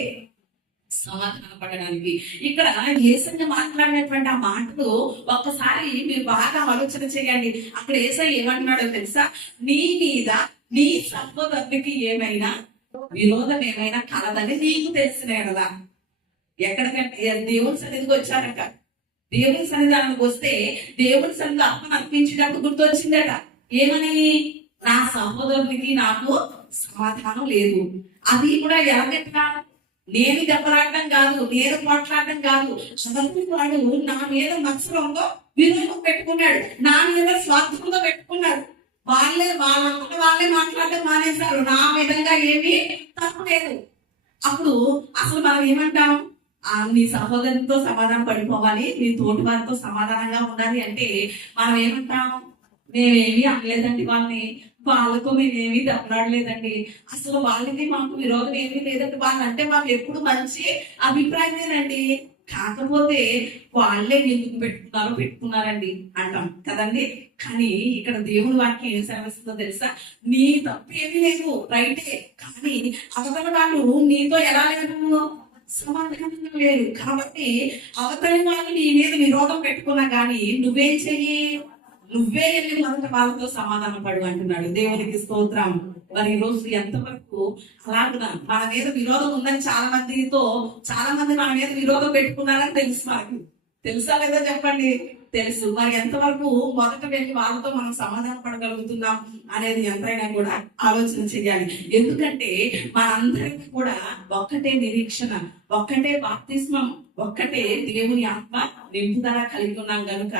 సమాధాన పడడానికి. ఇక్కడ యేసయ్య మాట్లాడినటువంటి ఆ మాటలు ఒక్కసారి మీరు బాగా ఆలోచన చేయండి. అక్కడ యేసయ్య ఏమంటున్నాడో తెలుసా? నీ మీద నీ సహోదరునికి ఏమైనా విరోధం ఏమైనా కలదని నీకు తెలిసిన కదా. ఎక్కడికంటే దేవుని సన్నిధికి వచ్చారట. దేవుని సన్నిధానికి వస్తే దేవుని సన్నిధి అర్పణ అర్పించేటప్పుడు గుర్తొచ్చిందట. ఏమని? నా సహోదరునికి నాకు సమాధానం లేదు. అది కూడా ఎలాగెట్లా? నేను దెబ్బలాడటం కాదు, నేను మాట్లాడటం కాదు. అసలు వాడు నా మీద మత్సరంలో విరోధం పెట్టుకున్నాడు, నా మీద స్వార్థంతో పెట్టుకున్నాడు. వాళ్ళే మాట్లాడటం మానేశారు. నా విధంగా ఏమీ తప్పు లేదు. అప్పుడు అసలు మనం ఏమంటాం? నీ సహోదరునితో సమాధానం పడిపోవాలి, నీ తోటి వారితో సమాధానంగా ఉండాలి అంటే మనం ఏమంటాం? మేమేమీ అనలేదండి వాళ్ళతో మేమేమీ దెబ్బలాడలేదండి, అసలు వాళ్ళకి మాకు విరోధం ఏమీ లేదండి, వాళ్ళంటే మాకు ఎప్పుడు మంచి అభిప్రాయమేనండి. కాకపోతే వాళ్ళే ఎందుకు పెట్టుకున్నారండి అంటాం కదండి. కానీ ఇక్కడ దేవుని వాక్యం ఏం సెలవిస్తుందో తెలుసా? నీ తప్పు ఏమీ లేదు, రైటే, కానీ అవతల వాళ్ళు నీతో ఎలా లేదు, సమాధానంగా లేరు. కాబట్టి అవతలి వాళ్ళు నీ మీద విరోధం పెట్టుకున్నా గానీ నువ్వేం చెయ్యి, నువ్వే వెళ్ళి మొదట వాళ్ళతో సమాధానం పడు అంటున్నాడు. దేవునికి స్తోత్రం. మరి ఈ రోజు ఎంతవరకు అలాగునా మన మీద విరోధం ఉందని చాలా మంది మన మీద విరోధం పెట్టుకున్నారని తెలుసు. మనకు తెలుసా లేదా చెప్పండి? తెలుసు. మరి ఎంతవరకు మొదట వెళ్ళి వాళ్ళతో మనం సమాధానం పడగలుగుతున్నాం అనేది ఎంతైనా కూడా ఆలోచన చేయాలి. ఎందుకంటే మనందరికీ కూడా ఒక్కటే నిరీక్షణ, ఒక్కటే బాప్తిస్మం, ఒక్కటే దేవుని ఆత్మ నింపుదల కలిగి ఉన్నాం కనుక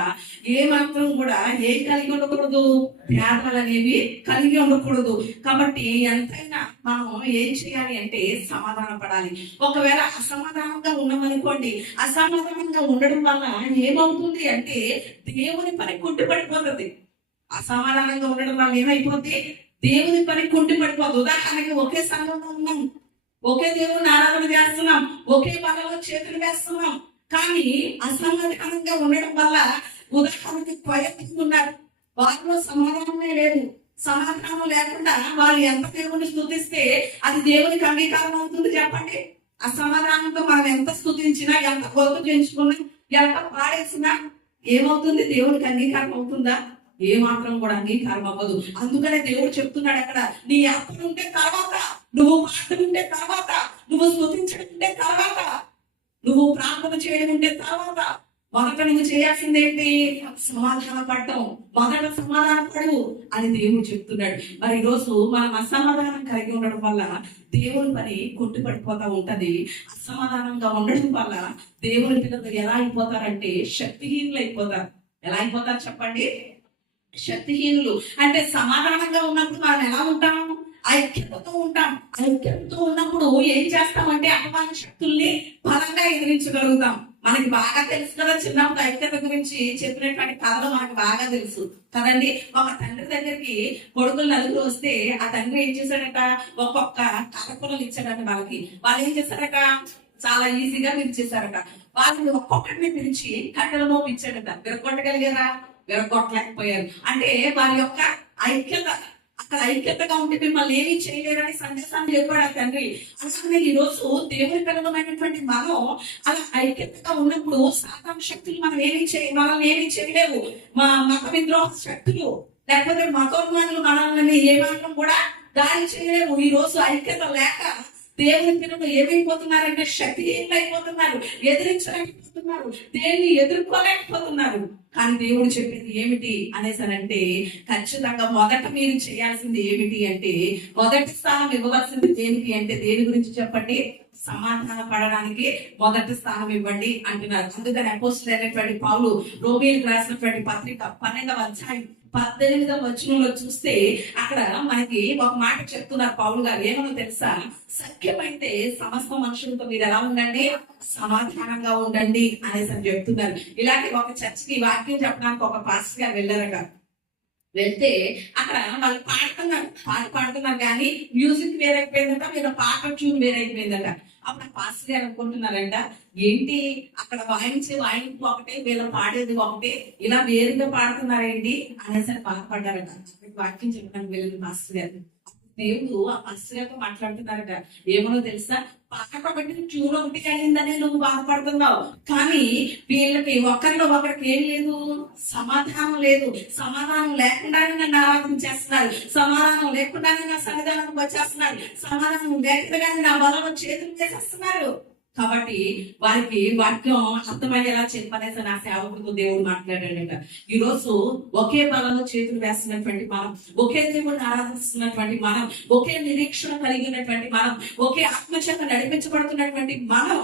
ఏ మాత్రం కూడా ఏం కలిగి ఉండకూడదు, వ్యాధులు అనేవి కలిగి ఉండకూడదు. కాబట్టి ఎంతైనా మనం ఏం చేయాలి అంటే సమాధాన పడాలి. ఒకవేళ అసమాధానంగా ఉన్నామనుకోండి, అసమాధానంగా ఉండడం వల్ల ఏమవుతుంది అంటే దేవుని పని కుంటుపడిపోతుంది. అసమాధానంగా ఉండడం వల్ల ఏమైపోతుంది, దేవుని పని కుంటుపడిపోతుంది. ఉదాహరణకి ఒకే సంఘంలో ఉన్నాం, ఒకే దేవుని ఆరాధన చేస్తున్నాం, ఒకే పనుల్లో చేతులు వేస్తున్నాం, కానీ అసమాధానంగా ఉండడం వల్ల ఉదాహరణకి ఉన్నారు, వారిలో సమాధానమే లేదు. సమాధానం లేకుండా వాళ్ళు ఎంత దేవుని స్తుతిస్తే అది దేవునికి అంగీకారం అవుతుంది చెప్పండి? అసమాధానంతో మనం ఎంత స్తుతించినా, ఎంత గొంతు పెంచుకున్నా, ఎంత పాడేసినా ఏమవుతుంది? దేవునికి అంగీకారం అవుతుందా? ఏ మాత్రం కూడా అంగీకారం అవ్వదు. అందుకనే దేవుడు చెప్తున్నాడు అక్కడ, నీ అర్థం ఉంటే తర్వాత, నువ్వు పాటలు ఉంటే తర్వాత, నువ్వు స్తుతించడం ఉంటే తర్వాత, నువ్వు ప్రార్థన చేయడం ఉంటే తర్వాత, మొదట నువ్వు చేయాల్సిందేంటి? సమాధాన పడటం. మొదట సమాధాన పడు అని దేవుడు చెప్తున్నాడు. మరి ఈ రోజు మనం అసమాధానం కలిగి ఉండడం వల్ల దేవుని పని కొట్టుపడిపోతా ఉంటది. అసమాధానంగా ఉండడం వల్ల దేవుని పిల్లలు ఎలా అయిపోతారంటే శక్తిహీనులు అయిపోతారు. ఎలా అయిపోతారు చెప్పండి? శక్తిహీనులు. అంటే సమాధానంగా ఉన్నప్పుడు మనం ఎలా ఉంటాం? ఐక్యతతో ఉంటాం. ఐక్యతతో ఉన్నప్పుడు ఏం చేస్తామంటే అపవాద శక్తుల్ని బలంగా ఎదిరించగలుగుతాం. మనకి బాగా తెలుసు కదా, చిన్నప్పుడు ఐక్యత గురించి చెప్పినటువంటి కథలు మనకు బాగా తెలుసు కదండి. ఒక తండ్రి దగ్గరికి కొడుకులు నలుగురు వస్తే ఆ తండ్రి ఏం చేశాడట, ఒక్కొక్క కథకులను ఇచ్చాడట వాళ్ళకి. వాళ్ళు ఏం చేశారట, చాలా ఈజీగా పిలిచేశారట. వాళ్ళని ఒక్కొక్కరిని పిలిచి కట్టెల మోపు ఇచ్చాడట. విరగొట్టగలిగారా? విరగొట్టలేకపోయారు. అంటే వారి యొక్క ఐక్యత, అక్కడ ఐక్యతగా ఉంటే మిమ్మల్ని ఏమీ చేయలేరని సందేశాన్ని చెప్పాడు ఆ తండ్రి. అలాగే ఈ రోజు దేవుని పిల్లలమైనటువంటి మనం అలా ఐక్యతగా ఉన్నప్పుడు సాతాను శక్తులు మనల్ని ఏమీ చేయలేవు. మత విద్రోహ శక్తులు లేకపోతే మతోన్మానులు మనల్ని ఏమాత్రం కూడా దాడి చేయలేవు. ఈ రోజు ఐక్యత లేక దేవుని పిల్లలు ఏమైపోతున్నారంటే శక్తిహీనులు అయిపోతున్నారు, ఎదిరించలేకపోతున్నారు, దేన్ని ఎదుర్కోలేకపోతున్నారు. కానీ దేవుడు చెప్పింది ఏమిటి అనేసనంటే, ఖచ్చితంగా మొదట మీరు చేయాల్సింది ఏమిటి అంటే, మొదటి స్థానం ఇవ్వవలసింది దేనికి అంటే, దేని గురించి చెప్పండి? సమాధాన పడడానికి మొదటి స్థానం ఇవ్వండి అంటున్నారు. అందుకని అపోస్తలుడు అయినటువంటి పౌలు రోమీయులకు రాసినటువంటి పత్రిక 12వ అధ్యాయం 18వ వచనంలో చూస్తే అక్కడ మనకి ఒక మాట చెప్తున్నారు పౌలు గారు. ఏమో తెలుసా? సఖ్యమైతే సమస్త మనుషులతో మీరు ఎలా ఉండండి? సమాధానంగా ఉండండి అనేసి అని చెప్తున్నారు. ఇలాంటి ఒక చర్చికి వాక్యం చెప్పడానికి ఒక పాస్టర్ గారు వెళ్ళారట. వెళ్తే అక్కడ వాళ్ళు పాడుతున్నారు కానీ మ్యూజిక్ వేరైపోయిందట, మీరు పాట ట్యూన్ వేరైపోయిందట. అప్పుడు ఆ పాస్టర్ గారు అనుకుంటున్నారంట, ఏంటి అక్కడ వాయింపు ఒకటే, వీళ్ళు పాడేది ఒకటే, ఇలా వేరుగా పాడుతున్నారేంటి అనేసి బాధపడ్డారట. వాక్యం చెప్పడానికి వెళ్ళింది పాస్టర్ గారు. దేవుడు ఆ పాస్టర్ గారితో మాట్లాడుతున్నారట. ఏమో తెలుసా? పాట ఒకటి ట్యూన్ ఒకటి అయిందని నువ్వు బాధపడుతున్నావు, కానీ వీళ్ళకి ఒకరిలో ఒకరికి ఏం లేదు, సమాధానం లేదు. సమాధానం లేకుండానే నన్ను ఆరాధన చేస్తున్నారు, సమాధానం లేకుండానే నా సన్నిధానం వచ్చేస్తున్నారు, సమాధానం లేకుండానే నా బలంలో చేతులు చేసేస్తున్నారు. కాబట్టి వారికి వాక్యం అర్థమయ్యేలా చెప్పనేసి నా సేవకుడితో దేవుడు మాట్లాడాడట. ఈ రోజు ఒకే బలంలో చేతులు వేస్తున్నటువంటి మనం, ఒకే దేవుడిని ఆరాధిస్తున్నటువంటి మనం, ఒకే నిరీక్షణ కలిగినటువంటి మనం, ఒకే ఆత్మచేత నడిపించబడుతున్నటువంటి మనం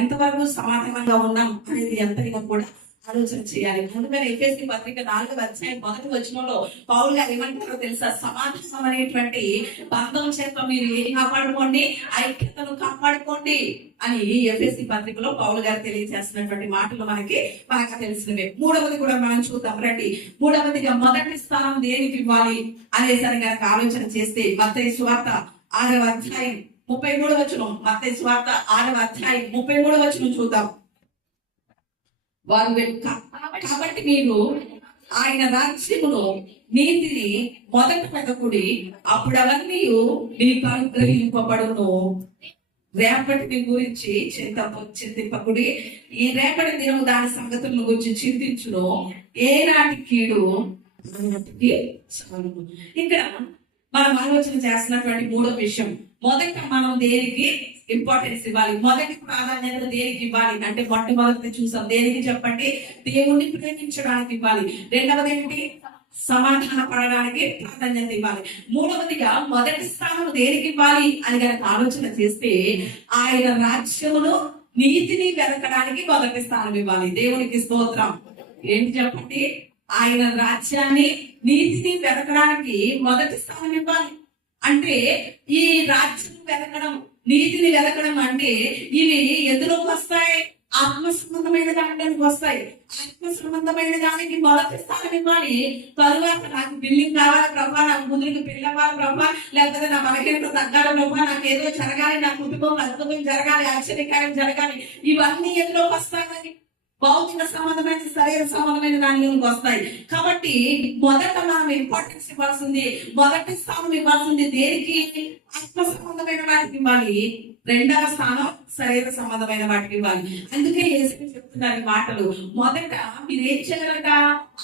ఎంతవరకు సమాధానంగా ఉన్నాం అనేది ఎంతైనా కూడా ఆలోచన చేయాలి. అందుకని ఎఫెసీ పత్రిక 4వ అధ్యాయం 1వ వచనంలో పౌలు గారు ఏమంటారో తెలుసా? సమాధానం అనేటువంటి బంధం చేత మీరు ఏం కాపాడుకోండి? ఐక్యతను కాపాడుకోండి అని ఎఫెసీ పత్రికలో పౌలు గారు తెలియజేస్తున్నటువంటి మాటలు మనకి బాగా తెలిసినవే. మూడవది కూడా మనం చూద్దాం రండి. మూడవదిగా మొదటి స్థానం దేనికి ఇవ్వాలి అనేసరి గారికి ఆలోచన చేస్తే మత్తయి సువార్త 6వ అధ్యాయం 33వ వచనం, మత్తయి సువార్త 6వ అధ్యాయం 33వ వచనం చూద్దాం. వారు కాబట్టి మీరు ఆయన రాజ్యమును నీతిని మొదట వెతకుడి, అప్పుడు అవన్నీ మీకు అనుగ్రహింపబడును. రేపటిని గురించి చింతింపకుడి, ఈ రేపటి దినము దాని సంగతులను గురించి చింతించును, ఏనాటి కీడు నాటికి చాలును. ఇక్కడ మనం ఆలోచన చేస్తున్నటువంటి మూడో విషయం, మొదట మనం దేనికి ఇంపార్టెన్స్ ఇవ్వాలి, మొదటి ప్రాధాన్యత దేనికి ఇవ్వాలి అంటే మొట్టమొదటి చూసాం దేనికి చెప్పండి, దేవుణ్ణి ప్రేమించడానికి ఇవ్వాలి. రెండవది ఏంటి, సమాధాన పడడానికి ప్రాధాన్యత ఇవ్వాలి. మూడవదిగా మొదటి స్థానం దేనికి ఇవ్వాలి అని కనుక ఆలోచన చేస్తే ఆయన రాజ్యమును నీతిని వెతకడానికి మొదటి స్థానం ఇవ్వాలి. దేవునికి స్తోత్రం. ఏంటి చెప్పండి, ఆయన రాజ్యాన్ని నీతిని వెతకడానికి మొదటి స్థానం ఇవ్వాలి. అంటే ఈ రాజ్యం వెతకడం, నీతిని వెతకడం అంటే ఇవి ఎందులోకి వస్తాయి, ఆత్మ సంబంధమైన దానికి వస్తాయి. ఆత్మ సంబంధమైన దానికి మొదటి స్థానం ఇవ్వాలి. తరువాత నాకు బిల్డింగ్ కావాలి ప్రభా, నాకు ముందుకు పిల్లవాలి ప్రభా, లేకపోతే నా బలహీనత తగ్గాలి ప్రభా, నాకు ఏదో జరగాలి, నా కుటుంబం అద్భుతం జరగాలి, ఆశ్చర్యకార్యం జరగాలి. ఇవన్నీ ఎందులోకి వస్తాయని భౌతిక సంబంధమైన శరీర సంబంధమైన దానిలోకి వస్తాయి. కాబట్టి మొదట మనం ఇంపార్టెన్స్ ఇవ్వాల్సింది, మొదటి స్థానం ఇవ్వాల్సింది దేనికి, ఆత్మ సంబంధమైన వాటికి ఇవ్వాలి. రెండవ స్థానం శరీర సంబంధమైన వాటికి ఇవ్వాలి. అందుకే యేసు చెప్తున్నారు ఈ మాటలు, మొదట మీరు ఏం చేయాలట,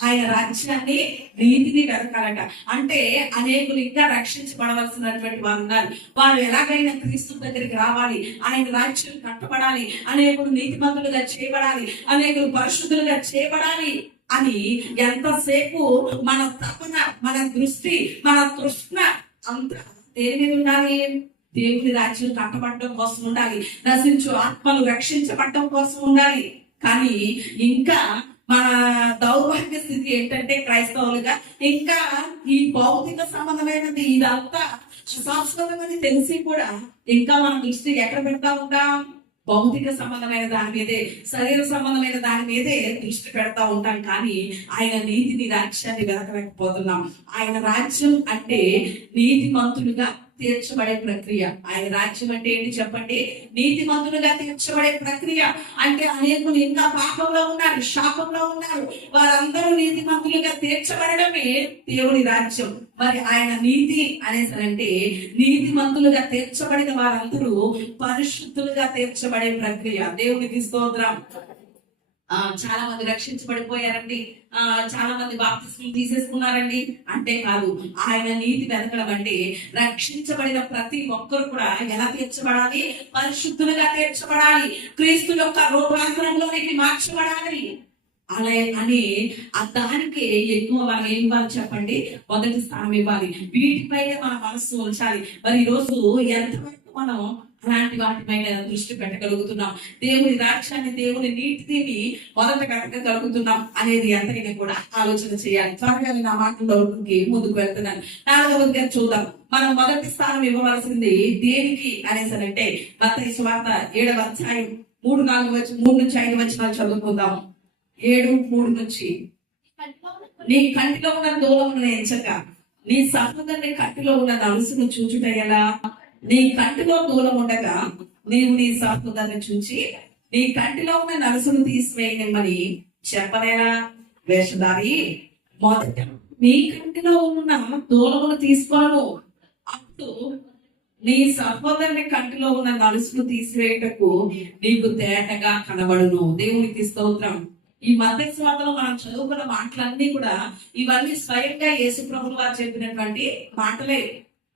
ఆయన రాజ్యాన్ని నీతిని వెతకాలట. అంటే అనేకులు ఇంకా రక్షించబడవలసినటువంటి వారు ఉన్నారు. వారు ఎలాగైనా క్రీస్తు దగ్గరికి రావాలి, ఆయన రాజ్యం కట్టబడాలి, అనేకులు నీతిమంతులుగా చేయబడాలి, అనేకులు పరిశుద్ధులుగా చేయబడాలి అని ఎంతసేపు మన తపన, మన దృష్టి, మన తృష్ణ అంతా దేని మీద ఉండాలి, దేవుని రాజ్యం కట్టబడటం కోసం ఉండాలి, నశించు ఆత్మలు రక్షించబడటం కోసం ఉండాలి. కానీ ఇంకా మన దౌర్భాగ్య స్థితి ఏంటంటే క్రైస్తవులుగా ఇంకా ఈ భౌతిక సంబంధమైనది ఇదంతా శాశ్వతమని తెలిసి కూడా ఇంకా మన దృష్టి ఎక్కడ పెడతా ఉంటాం, భౌతిక సంబంధమైన దాని మీదే, శరీర సంబంధమైన దాని మీదే దృష్టి పెడతా ఉంటాం. కానీ ఆయన నీతిని రాజ్యాన్ని వెతకలేకపోతున్నాం. ఆయన రాజ్యం అంటే నీతిమంతులుగా తీర్చబడే ప్రక్రియ. ఆయన రాజ్యం అంటే ఏంటి చెప్పండి, నీతిమంతులుగా తీర్చబడే ప్రక్రియ. అంటే అనేకులు ఇంకా పాపంలో ఉన్నారు, శాపంలో ఉన్నారు, వారందరూ నీతిమంతులుగా తీర్చబడమే దేవుని రాజ్యం. మరి ఆయన నీతి అనేసరంటే నీతిమంతులుగా తీర్చబడిన వారందరూ పరిశుద్ధులుగా తీర్చబడే ప్రక్రియ. దేవునికి స్తోత్రం. చాలా మంది రక్షించబడిపోయారండి, చాలా మంది బాప్తిస్మం తీసేసుకున్నారండి అంటే కాదు. ఆయన నీతి వెతకడం అంటే రక్షించబడిన ప్రతి ఒక్కరు కూడా ఎలా తీర్చబడాలి, పరిశుద్ధులుగా తీర్చబడాలి, క్రీస్తు యొక్క రూపాంతరంలోనికి మార్చబడాలి అలా అని దానికి ఎక్కువ మనం ఏం ఇవ్వాలి చెప్పండి, మొదటి స్థానం ఇవ్వాలి. వీటిపైనే మన మనస్సు ఉంచాలి. మరి ఈ రోజు ఎంతవరకు మనం అలాంటి వాటిపైన దృష్టి పెట్టగలుగుతున్నాం, దేవుని రాజ్యాన్ని, దేవుని నీతిని మొదట కట్టగలుగుతున్నాం అనేది ఎంతైనా కూడా ఆలోచన చేయాలి. త్వరగా నా మాటల్లోకి ముందుకు వెళ్తున్నాను. 4వదిగా చూద్దాం. మనం మొదటి స్థానం ఇవ్వవలసింది దేనికి అనేసనంటే మత్తయి సువార్త 7వ అధ్యాయం 3 నుంచి 5 వచనాలు చదువుకుందాం. 7:3 నుంచి, నీ కంటిలో ఉన్న దూలమును ఎంచక నీ సహోదరుని కంటిలో ఉన్న నలుసును చూచుట ఎలా, నీ కంటిలో దూలం ఉండగా నీవు నీ సహోదరుని చూచి నీ కంటిలో ఉన్న నలుసును తీసివేయమని చెప్పలేరా వేషధారి, మొదట నీ కంటిలో ఉన్న దూలమును తీసుకోను, అప్పుడు నీ సహోదరుని కంటిలో ఉన్న నలుసును తీసివేయటకు నీకు తేటగా కనబడును. దేవునికి స్తోత్రం. ఈ మత్తయి సువార్తలో మనం చదువుకున్న మాటలన్నీ కూడా ఇవన్నీ స్వయంగా యేసు ప్రభువు వారు చెప్పినటువంటి మాటలే,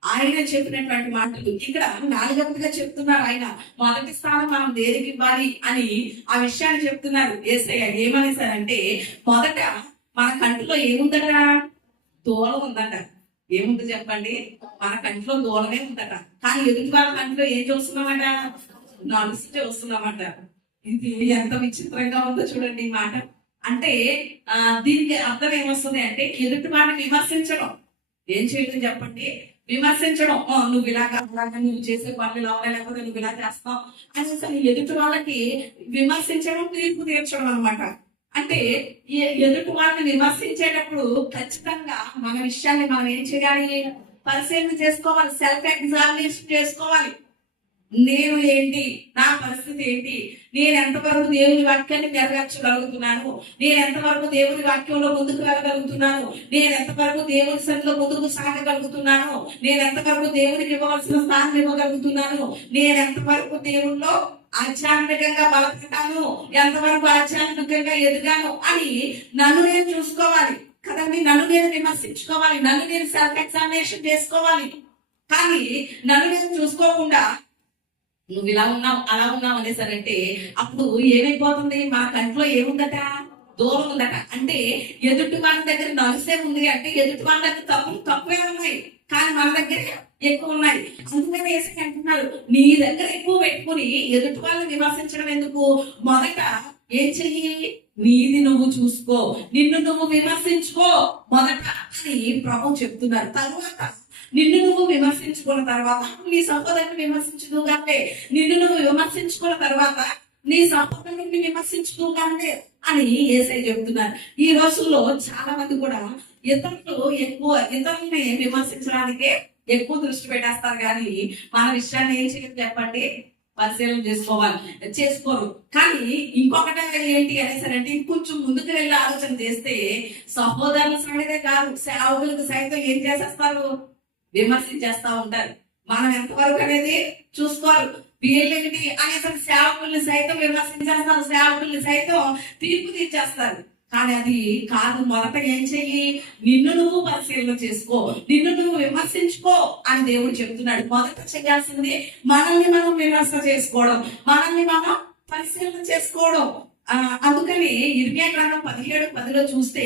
ఆయన చెప్పినటువంటి మాటలు. ఇక్కడ 4వదిగా చెప్తున్నారు ఆయన, మొదటి స్థానం మనం దేనికి ఇవ్వాలి అని ఆ విషయాన్ని చెప్తున్నారు. యేసయ్య ఏమనేసారంటే మొదట మన కంటిలో ఏముందట, దూలం ఉందట. ఏముంది చెప్పండి, మన కంటిలో దూలమే ఉందట. కానీ ఎదుటి వాళ్ళ కంటిలో ఏం చూస్తున్నామట, నలుసు చూస్తున్నామట. ఇది ఎంత విచిత్రంగా ఉందో చూడండి ఈ మాట. అంటే దీనికి అర్థం ఏమొస్తుంది అంటే ఎదుటి వాడిని విమర్శించడం. ఏం చేయడం చెప్పండి, విమర్శించడం. నువ్వు ఇలాగా నువ్వు చేసే పనులు ఇలా ఉన్నాయి, లేకపోతే నువ్వు ఇలా చేస్తావు అనేసి ఎదుటి వాళ్ళకి విమర్శించడం, తీర్పు తీర్చడం అనమాట. అంటే ఎదుటి వాళ్ళని విమర్శించేటప్పుడు ఖచ్చితంగా మన విషయాన్ని మనం ఏం చేయాలి, పరిశీలన చేసుకోవాలి, సెల్ఫ్ ఎగ్జామినేషన్ చేసుకోవాలి. నేను ఏంటి, నా పరిస్థితి ఏంటి, నేను ఎంతవరకు దేవుని వాక్యాన్ని నెరవేర్చగలుగుతున్నాను, నేను ఎంతవరకు దేవుని వాక్యంలో ముందుకు వెళ్ళగలుగుతున్నాను, నేను ఎంతవరకు దేవుని సన్నిధిలో ముందుకు సాగగలుగుతున్నాను, నేను ఎంతవరకు దేవునికి ఇవ్వవలసిన స్థానం ఇవ్వగలుగుతున్నాను, నేను ఎంతవరకు దేవుల్లో ఆధ్యాత్మికంగా బలపడ్డాను, ఎంతవరకు ఆధ్యాత్మికంగా ఎదిగాను అని నన్ను నేను చూసుకోవాలి కదండి. నన్ను నేను విమర్శించుకోవాలి, నన్ను నేను సెల్ఫ్ ఎగ్జామినేషన్ చేసుకోవాలి. కానీ నన్ను నేను చూసుకోకుండా నువ్వు ఇలా ఉన్నావు అలా ఉన్నావు అనేసరంటే అప్పుడు ఏమైపోతుంది, మన కంట్లో ఏముందట, దూరం ఉందట. అంటే ఎదుటి వాళ్ళ దగ్గర నలుసే ఉంది అంటే ఎదుటి వాళ్ళ దగ్గర తక్కువే ఉన్నాయి, కానీ మన దగ్గర ఎక్కువ ఉన్నాయి. అందుకని వేసి అంటున్నారు, నీ దగ్గర ఎక్కువ పెట్టుకుని ఎదుటి వాళ్ళని విమర్శించడం ఎందుకు, మొదట ఏం చెయ్యి, నీది నువ్వు చూసుకో, నిన్ను నువ్వు విమర్శించుకో మొదట అని ప్రభు చెప్తున్నారు. తర్వాత నిన్ను నువ్వు విమర్శించుకున్న తర్వాత నీ సహోదరుని విమర్శించుదు కంటే, నిన్ను నువ్వు విమర్శించుకున్న తర్వాత నీ సహోదరుని విమర్శించుదు కంటే అని యేసయ్య చెప్తున్నారు. ఈ రోజుల్లో చాలా మంది కూడా ఇతరుల్ని విమర్శించడానికే ఎక్కువ దృష్టి పెట్టేస్తారు, కానీ మన విషయాన్ని ఏం చేయదు చెప్పండి, పరిశీలన చేసుకోరు. కానీ ఇంకొకటి ఏంటి అనేసరంటే, కొంచెం ముందుకు వెళ్ళి ఆలోచన చేస్తే సహోదరుల సంగతే కాదు, సేవకులకు సైతం ఏం చేసేస్తారు, విమర్శించేస్తా ఉంటారు. మనం ఎంతవరకు అనేది చూసుకోరు. వీళ్ళేంటి అనేసరికి సేవకుల్ని సైతం విమర్శించేస్తారు, సేవకుల్ని సైతం తీర్పు తీర్చేస్తారు. కానీ అది కాదు. మొదట ఏం చెయ్యి, నిన్ను నువ్వు పరిశీలన చేసుకో, నిన్ను నువ్వు విమర్శించుకో అని దేవుడు చెప్తున్నాడు. మొదట చేయాల్సింది మనల్ని మనం విమర్శ చేసుకోవడం, మనల్ని మనం పరిశీలన చేసుకోవడం. అందుకని ఇర్మియా గ్రంథం 17:10 చూస్తే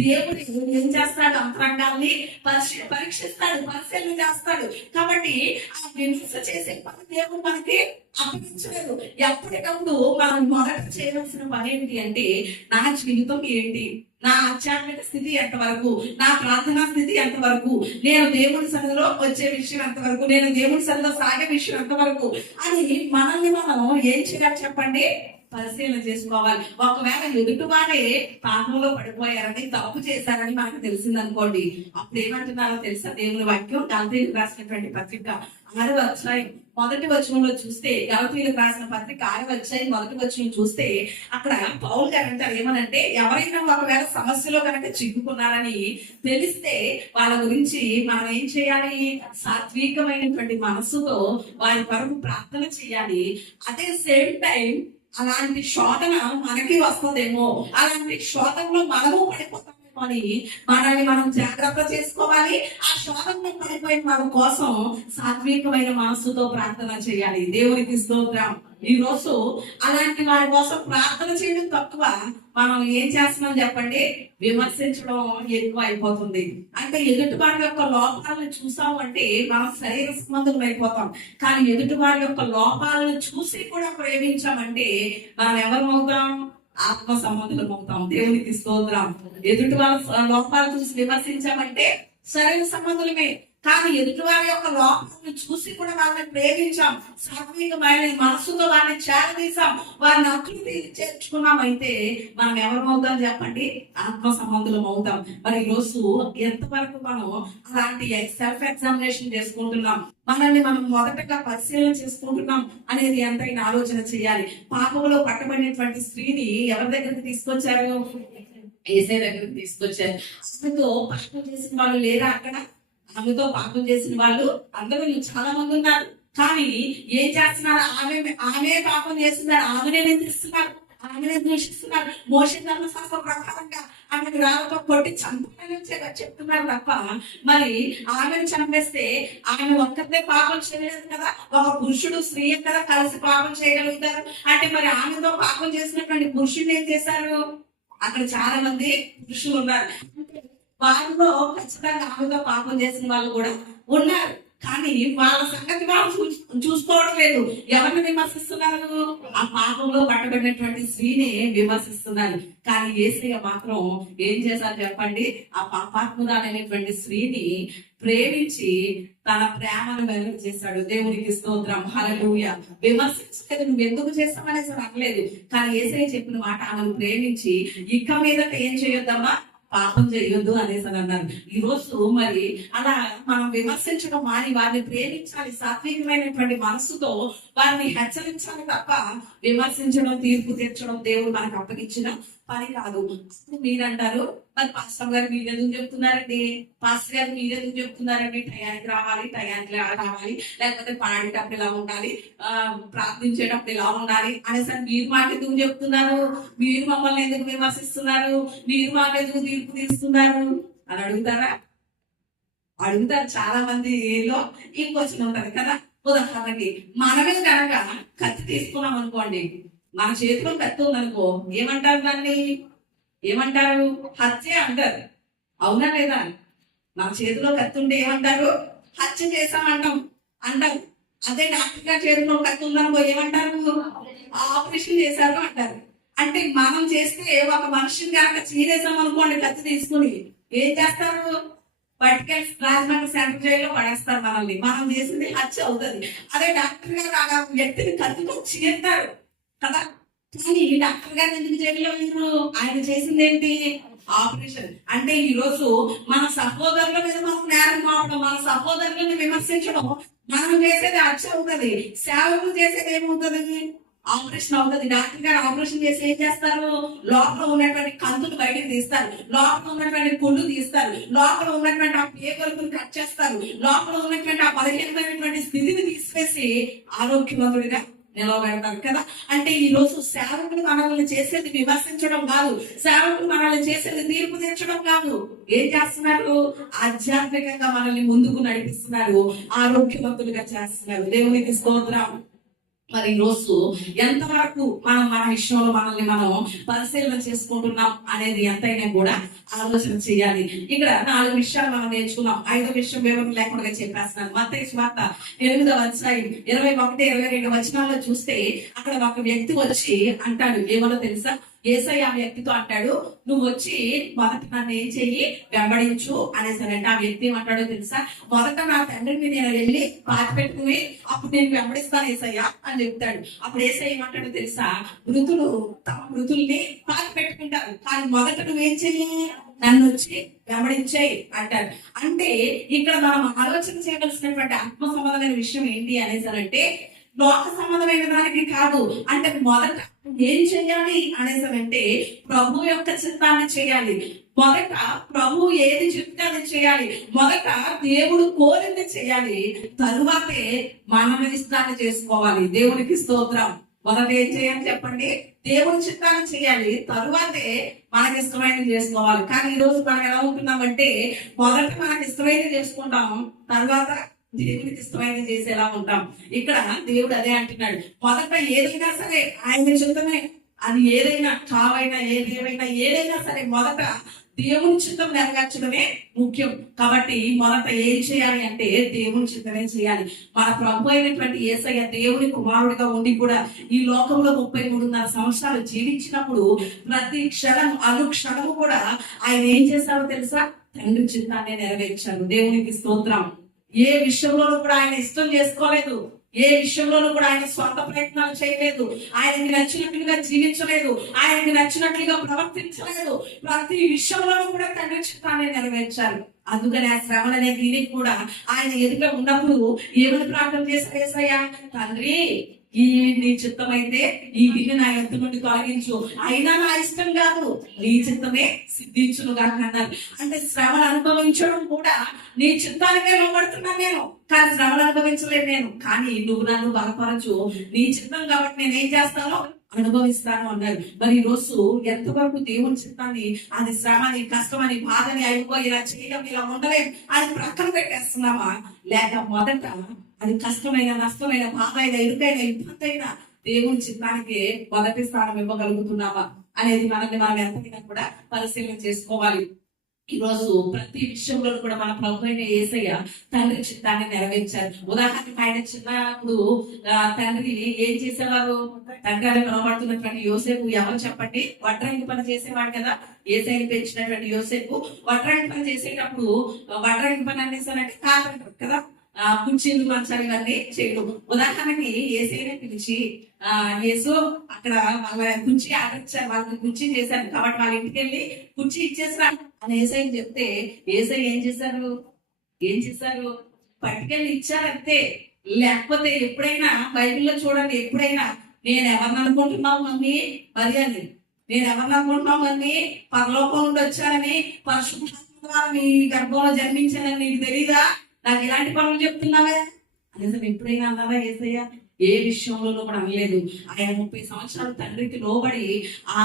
దేవుడు ఏం చేస్తాడు, అంతరంగాల్ని పరీక్షిస్తాడు, పరిశీలన చేస్తాడు. కాబట్టి ఆ విమర్శ చేసే పని దేవుడు మనకి అప్పగించలేదు. ఎప్పటికప్పుడు మనం మొదట చేయవలసిన పని ఏంటి అంటే, నా జీవితం ఏంటి, నా ఆధ్యాత్మిక స్థితి ఎంతవరకు, నా ప్రార్థనా స్థితి ఎంతవరకు, నేను దేవుడి సన్నిధిలో వచ్చే విషయం ఎంతవరకు, నేను దేవుడి సన్నిధిలో సాగే విషయం ఎంతవరకు అని మనల్ని మనం ఏం చేయాలి చెప్పండి, పరిశీలన చేసుకోవాలి. ఒకవేళ ఎదుటివారే పాపంలో పడిపోయారని, తప్పు చేశారని మనకు తెలిసిందనుకోండి, అప్పుడు ఏమంటున్నారో తెలుసా, దేవుని వాక్యం గలతీయులకు రాసినటువంటి పత్రిక 6వ అధ్యాయం 1వ వచనంలో చూస్తే, గలతీయులకు రాసిన పత్రిక 6వ అధ్యాయం 1వ వచనం చూస్తే అక్కడ పౌలు గారు అంటారు ఏమనంటే, ఎవరైనా ఒకవేళ సమస్యలో కనుక చిక్కుకున్నారని తెలిస్తే వాళ్ళ గురించి మనం ఏం చేయాలి, సాత్వికమైనటువంటి మనస్సుతో వారి కొరకు ప్రార్థన చేయాలి. అదే సేమ్ టైం అలాంటి శోధన మనకి వస్తుందేమో, అలాంటి శోధనలో మనము పడిపోతామేమో అని మనల్ని మనం జాగ్రత్త చేసుకోవాలి. ఆ శోధనలో పడిపోయిన మన కోసం సాత్వికమైన మనస్సుతో ప్రార్థన చేయాలి. దేవునికి స్తోత్రం. ఈ రోజు అలాంటి వారి కోసం ప్రార్థన చేయడం తక్కువ, మనం ఏం చేస్తున్నాం చెప్పండి, విమర్శించడం ఎక్కువ అయిపోతుంది. అంటే ఎదుటి వారి యొక్క లోపాలను చూసాం అంటే మనం శరీర సంబంధం అయిపోతాం. కానీ ఎదుటి వారి యొక్క లోపాలను చూసి కూడా ప్రేమించామంటే మనం ఎవరమవుతాం, ఆత్మ సంబంధులం అవుతాం. దేవునికి స్తోత్రం. ఎదుటి వాళ్ళ లోపాలు చూసి విమర్శించామంటే శరీర సంబంధులమే. కానీ ఎదుటి వారి యొక్క లోపాలను చూసి కూడా వాళ్ళని ప్రేమించాం, సాత్వికమైన మనసుతో వారిని చేరదీసాం, వారిని అభివృద్ధి చేర్చుకున్నామైతే మనం ఎవరమవుతాం చెప్పండి, ఆత్మ సంబంధులం అవుతాం. మరి ఈ రోజు ఎంతవరకు మనం అలాంటి సెల్ఫ్ ఎగ్జామినేషన్ చేసుకుంటున్నాం, మనల్ని మనం మొదటగా పరిశీలన చేసుకుంటున్నాం అనేది ఎంతైనా ఆలోచన చేయాలి. పాపంలో పట్టబడినటువంటి స్త్రీని ఎవరి దగ్గరికి తీసుకొచ్చారు, యేసయ్య దగ్గరికి తీసుకొచ్చారు. ఆమెతో పాపం చేసిన వాళ్ళు లేరా అక్కడ, ఆమెతో పాపం చేసిన వాళ్ళు అందరూ చాలా మంది ఉన్నారు. కానీ ఏం చేస్తున్నారు, ఆమె పాపం చేస్తున్నారు, ఆమెనే నిందిస్తున్నారు, ఆమెనే దూషిస్తున్నారు. మోషే ధర్మశాస్త్రం ప్రకారంగా ఆమెను రాళ్ళతో కొట్టి చంపాలని చెప్తున్నారు తప్ప, మరి ఆమెను చంపేస్తే ఆమె ఒక్కరినే పాపం చేయలేదు కదా, ఒక పురుషుడు స్త్రీ కదా కలిసి పాపం చేయగలుగుతారు. అంటే మరి ఆమెతో పాపం చేసినటువంటి పురుషుడిని ఏం చేశారు, అక్కడ చాలా మంది పురుషులు ఉన్నారు, వారిలో ఖచ్చితంగా ఆమెతో పాపం చేసిన వాళ్ళు కూడా ఉన్నారు. కానీ వాళ్ళ సంగతి వాళ్ళు చూసుకోవడం లేదు. ఎవరిని విమర్శిస్తున్నారు, ఆ పాపంలో పట్టబడినటువంటి స్త్రీని విమర్శిస్తున్నారు. కానీ యేసయ్య మాత్రం ఏం చేశారు చెప్పండి, ఆ పాపాత్మురాలైనటువంటి స్త్రీని ప్రేమించి తన ప్రేమను వెలుగు చేశాడు. దేవునికి స్తోత్రం. హల్లెలూయా. విమర్శించలేదు, నువ్వు ఎందుకు చేస్తామనేసి అనలేదు. కానీ యేసయ్య చెప్పిన మాట, ఆమెను ప్రేమించి ఇక మీదట ఏం చేయొద్దమ్మా, పాపం చేయొద్దు అనేసి అని అన్నారు. ఈ రోజు మరి అలా మనం విమర్శించడం మాని వారిని ప్రేమించాలి, సాత్వికమైనటువంటి మనసుతో వారిని హెచ్చరించాలి తప్ప విమర్శించడం, తీర్పు తీర్చడం దేవుడు మనకు అప్పగించిన పని కాదు. మీరంటారు, మరి పాస్టర్ గారు మీరెందుకు చెప్తున్నారండి, పాస్టర్ గారు మీరెందుకు చెప్తున్నారండి, టయానికి రావాలి, టయానికి రావాలి, లేకపోతే పాడేటప్పుడు ఇలా ఉండాలి, ప్రార్థించేటప్పుడు ఇలా ఉండాలి అనేసి మీరు మాకు ఎందుకు చెప్తున్నారు, మీరు మమ్మల్ని ఎందుకు విమర్శిస్తున్నారు, మీరు మాకు ఎందుకు తీర్పు తీస్తున్నారు అని అడుగుతారా? అడుగుతారు చాలా మంది. ఏలో ఇంకొచ్చిన ఉంటది కదా. ఉదాహరణకి మనమే కనుక కత్తి తీసుకున్నాం అనుకోండి, మన చేతిలో కత్తి ఉందనుకో, ఏమంటారు దాన్ని? ఏమంటారు? హత్య అంటారు. అవునా లేదా? మన చేతిలో కత్తి ఉంటే ఏమంటారు? హత్య చేశామంటాం అంటారు. అదే డాక్టర్ గారి చేతిలో కత్తి ఉందనుకో ఏమంటారు? ఆపరేషన్ చేశారు అంటారు. అంటే మనం చేస్తే ఒక మనిషిని కనుక చీరేసాం అనుకోండి కత్తి తీసుకుని, ఏం చేస్తారు? పట్టుకెళ్ళి రాజమండ్రి సెంట్రల్ జైల్లో పడేస్తారు మనల్ని. మనం చేసింది హత్య అవుతుంది. అదే డాక్టర్ గారు ఆ వ్యక్తిని కత్తితో చీరుతారు కదా. కానీ డాక్టర్ గారు ఎందుకు జైల్లో మీరు? ఆయన చేసింది ఏంటి? ఆపరేషన్. అంటే ఈ రోజు మన సహోదరుల మీద మనం నేరం మోపడం, మన సహోదరులను విమర్శించడం మనం చేసేది హత్య అవుతుంది. సేవకులు చేసేది ఏమవుతుంది? ఆపరేషన్ అవుతుంది. డాక్టర్ గారు ఆపరేషన్ చేసి ఏం చేస్తారు? లోపల ఉన్నటువంటి కంతులు బయటకు తీస్తారు, లోపల ఉన్నటువంటి పుళ్ళు తీస్తారు, లోపల ఉన్నటువంటి ఆ పేగులను కట్ చేస్తారు, లోపల ఉన్నటువంటి ఆ బలహీనమైనటువంటి స్థితిని తీసివేసి ఆరోగ్యవంతుడిగా నిలవబెడతారు కదా. అంటే ఈ రోజు సేవకులు మనల్ని చేసేది విమర్శించడం కాదు, సేవకులు మనల్ని చేసేది తీర్పు తీర్చడం కాదు. ఏం చేస్తున్నారు? ఆధ్యాత్మికంగా మనల్ని ముందుకు నడిపిస్తున్నారు, ఆరోగ్యవంతులుగా చేస్తున్నారు. దేవునికి స్తోత్రం. మరి ఈ రోజు ఎంతవరకు మనం మన విషయంలో మనల్ని మనం పరిశీలన చేసుకుంటున్నాం అనేది ఎంతైనా కూడా ఆలోచన చేయాలి. ఇక్కడ 4 విషయాలు మనం నేర్చుకున్నాం. 5వ విషయం వివరణ లేకుండా చెప్పేస్తున్నాను. మత్తయి సువార్త 8వ అధ్యాయం 21, 22 వచనాల్లో చూస్తే అక్కడ ఒక వ్యక్తి వచ్చి అంటాడు, ఏమో తెలుసా? యేసయ్య ఆ వ్యక్తితో అంటాడు, నువ్వు వచ్చి మొదట నన్ను ఏం చెయ్యి, వెంబడించు అనేసానంటే ఆ వ్యక్తి ఏమంటాడో తెలుసా? మొదట నా తండ్రిని నేను వెళ్ళి పాతి పెట్టుకుని అప్పుడు నేను వెంబడిస్తాను యేసయ్య అని చెప్తాడు. అప్పుడు యేసయ్య ఏమంటాడో తెలుసా? మృతులు తమ మృతుల్ని పాతి పెట్టుకుంటారు, కానీ మొదట నువ్వేం చెయ్యి, నన్ను వచ్చి వెంబడించేయి అంటారు. అంటే ఇక్కడ మనం ఆలోచన చేయవలసినటువంటి ఆత్మ సంబంధమైన విషయం ఏంటి అనేసారంటే లోక సంబంధమైన దానికి కాదు. అంటే మొదట ఏం చెయ్యాలి అనేసారంటే ప్రభు యొక్క చిత్తాన్ని చేయాలి. మొదట ప్రభు ఏది చెప్తే అది చేయాలి. మొదట దేవుడు కోరింది చేయాలి, తరువాతే మన ఇష్టాన్ని చేసుకోవాలి. దేవునికి స్తోత్రం. మొదట ఏం చేయాలి చెప్పండి? దేవుని చిత్తాన్ని చేయాలి, తరువాతే మనకి ఇష్టమైనది చేసుకోవాలి. కానీ ఈ రోజు మనం ఎలా ఉంటున్నామంటే మొదట మనకి ఇష్టమైనది చేసుకుంటాం, తర్వాత దేవునికి ఇష్టమైనది చేసేలా ఉంటాం. ఇక్కడ దేవుడు అదే అంటున్నాడు, మొదట ఏదైనా సరే ఆయన చిత్తమే. అది ఏదైనా చావైనా ఏదైనా సరే మొదట దేవుని చిత్తం నెరవేర్చడమే ముఖ్యం. కాబట్టి మొదట ఏం చేయాలి అంటే దేవుని చిత్తమే చేయాలి. మన ప్రభు అయినటువంటి యేసయ్య దేవుని కుమారుడిగా ఉండి కూడా ఈ లోకంలో 33.5 సంవత్సరాలు జీవించినప్పుడు ప్రతి క్షణం అనుక్షణము కూడా ఆయన ఏం చేశారో తెలుసా? తండ్రి చిత్తాన్ని నెరవేర్చారు. దేవునికి స్తోత్రం. ఏ విషయంలోనూ కూడా ఆయన ఇష్టం చేసుకోలేదు, ఏ విషయంలోనూ కూడా ఆయన స్వంత ప్రయత్నాలు చేయలేదు, ఆయనకి నచ్చినట్లుగా జీవించలేదు, ఆయనకి నచ్చినట్లుగా ప్రవర్తించలేదు. ప్రతి విషయంలోనూ కూడా తండ్రి చిత్తాన్ని నెరవేర్చారు. అందుకని ఆ శ్రమలు అనే దీనికి కూడా ఆయన ఎదుట ఉన్నప్పుడు ఏమని ప్రార్థన చేశారు? యేసయ్య, తండ్రి ఈ నీ చిత్తం అయితే ఈ గిన్నె నా ఎత్తు నుండి తొలగించు, అయినా నా ఇష్టం కాదు, నీ చిత్తమే సిద్ధించును కాక అన్నారు. అంటే శ్రమలు అనుభవించడం కూడా నీ చిత్తానికే లోబడుతున్నాను నేను, కానీ శ్రమలు అనుభవించలేదు నేను. కానీ నువ్వు నన్ను బలపరచు, నీ చిత్తం కాబట్టి నేనేం చేస్తానో అనుభవిస్తాను అన్నారు. మరి ఈ రోజు ఎంతవరకు దేవుని చిత్తాన్ని, అది శ్రమని, కష్టమని, బాధని, అయిపో ఇలా చేయడం, ఇలా ఉండలేం అది ప్రక్కన పెట్టేస్తున్నామా? లేక మొదట అది కష్టమైన, నష్టమైన, బాధ అయినా, ఇరుకైన, ఇబ్బంది అయినా దేవుని చిత్తానికి మొదటి స్థానం ఇవ్వగలుగుతున్నామా అనేది మనల్ని మనం ఎంతైనా కూడా పరిశీలన చేసుకోవాలి. ఈ రోజు ప్రతి విషయంలో కూడా మన ప్రభు అయిన యేసయ్య తండ్రి చిత్తాన్ని నెరవేర్చారు. ఉదాహరణకి ఆయన చిన్నప్పుడు తండ్రి ఏం చేసేవారు? తండ్రి నిలబడుతున్నటువంటి యోసేపు ఎవరు చెప్పండి? వడ్రంగి పని చేసేవాడు కదా. యేసయ్యని పెంచినటువంటి యోసేపు వడ్రంగి పని చేసేటప్పుడు, వడ్రంగి పని అనేసానంటే కార్పెంటర్ కదా. కుర్చీలు మంచాలు ఇవన్నీ చేయడు. ఉదాహరణకి ఏసైనే పిలిచి యేసు అక్కడ వాళ్ళ కుర్చీ ఆర్డర్ ఇచ్చారు, వాళ్ళకి కుర్చీ చేశారు కాబట్టి వాళ్ళ ఇంటికి వెళ్ళి కుర్చీ ఇచ్చేసరా అని ఏసై చెప్తే ఏసై ఏం చేశారు పట్టుకెళ్ళి ఇచ్చారంతే. లేకపోతే ఎప్పుడైనా బైబిల్లో చూడండి, ఎప్పుడైనా నేను ఎవరిని అనుకుంటున్నావు మమ్మీ మరి అని, నేను ఎవరిని అనుకుంటున్నావు మమ్మీ పరలోకం నుండి వచ్చానని, పరిశుభ్రత ద్వారా మీ గర్భంలో జన్మించానని నీకు తెలీదా, నాకు ఇలాంటి పనులు చెప్తున్నావే అనేది ఎప్పుడైనా అన్నారా ఏసయ్య? ఏ విషయంలో కూడా అనలేదు. ఆయన 30 సంవత్సరాలు తండ్రికి లోబడి ఆ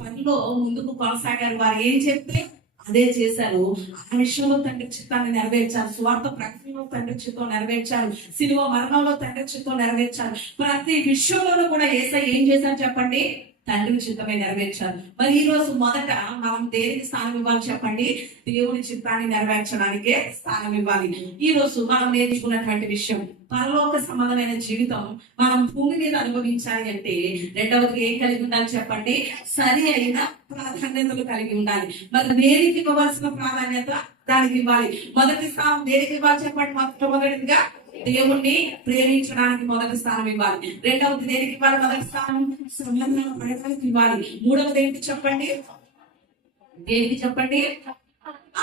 పనిలో ముందుకు కొనసాగారు. వారు ఏం చెప్తే అదే చేశారు. ఆ విషయంలో తండ్రి చిత్తాన్ని నెరవేర్చారు. స్వార్థ ప్రకటనలో తండ్రి చిత్తం నెరవేర్చారు. శిలువ మరణంలో తండ్రి చిత్తం నెరవేర్చారు. ప్రతి విషయంలోనూ కూడా యేసయ్య ఏం చేశారు చెప్పండి? తండ్రి చిత్తమే నెరవేర్చారు. మరి ఈ రోజు మొదట మనం దేనికి స్థానం ఇవ్వాలి చెప్పండి? దేవుని చిత్తాన్ని నెరవేర్చడానికే స్థానం ఇవ్వాలి. ఈ రోజు మనం నేర్చుకున్నటువంటి విషయం, పరలోక సంబంధమైన జీవితం మనం భూమి మీద అనుభవించాలి అంటే రెండవది ఏం కలిగి ఉండాలి చెప్పండి? సరి అయిన ప్రాధాన్యతలు కలిగి ఉండాలి. మరి దేనికి ఇవ్వవలసిన ప్రాధాన్యత దానికి ఇవ్వాలి. మొదటి స్థానం దేనికి ఇవ్వాలి చెప్పండి? మొదటిగా దేవుణ్ణి ప్రేమించడానికి మొదటి స్థానం ఇవ్వాలి. రెండవది దేనికి ఇవ్వాలి? మొదటి స్థానం సంబంధం పడడానికి ఇవ్వాలి. మూడవది ఏంటి చెప్పండి? దేనికి చెప్పండి?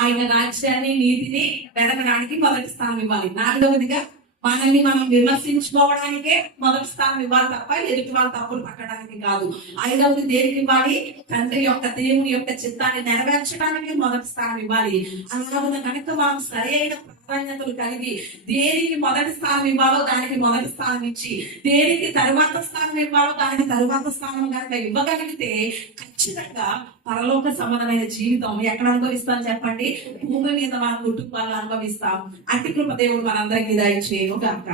ఆయన రాజ్యాన్ని నీతిని వెతకడానికి మొదటి స్థానం ఇవ్వాలి. నాలుగవదిగా మనల్ని మనం విమర్శించుకోవడానికే మొదటి స్థానం ఇవ్వాలి తప్ప ఎదుటి వాళ్ళ తప్పులు పట్టడానికి కాదు. ఐదవది దేనికి ఇవ్వాలి? తండ్రి యొక్క దేవుని యొక్క చిత్తాన్ని నెరవేర్చడానికి మొదటి స్థానం ఇవ్వాలి. అలాగే కనుక మనం సరైన ప్రాధాన్యతలు కలిగి దేనికి మొదటి స్థానం ఇవ్వాలో దానికి మొదటి స్థానం ఇచ్చి, దేనికి తరువాత స్థానం ఇవ్వాలో దానికి తరువాత స్థానం కనుక ఇవ్వగలిగితే ఖచ్చితంగా పరలోక సంబంధమైన జీవితం ఎక్కడ అనుభవిస్తాం చెప్పండి? భూమి మీద మన కుటుంబాలు అనుభవిస్తాం. అట్టి కృప దేవుడు మనందరికీ దయచేయను గాక.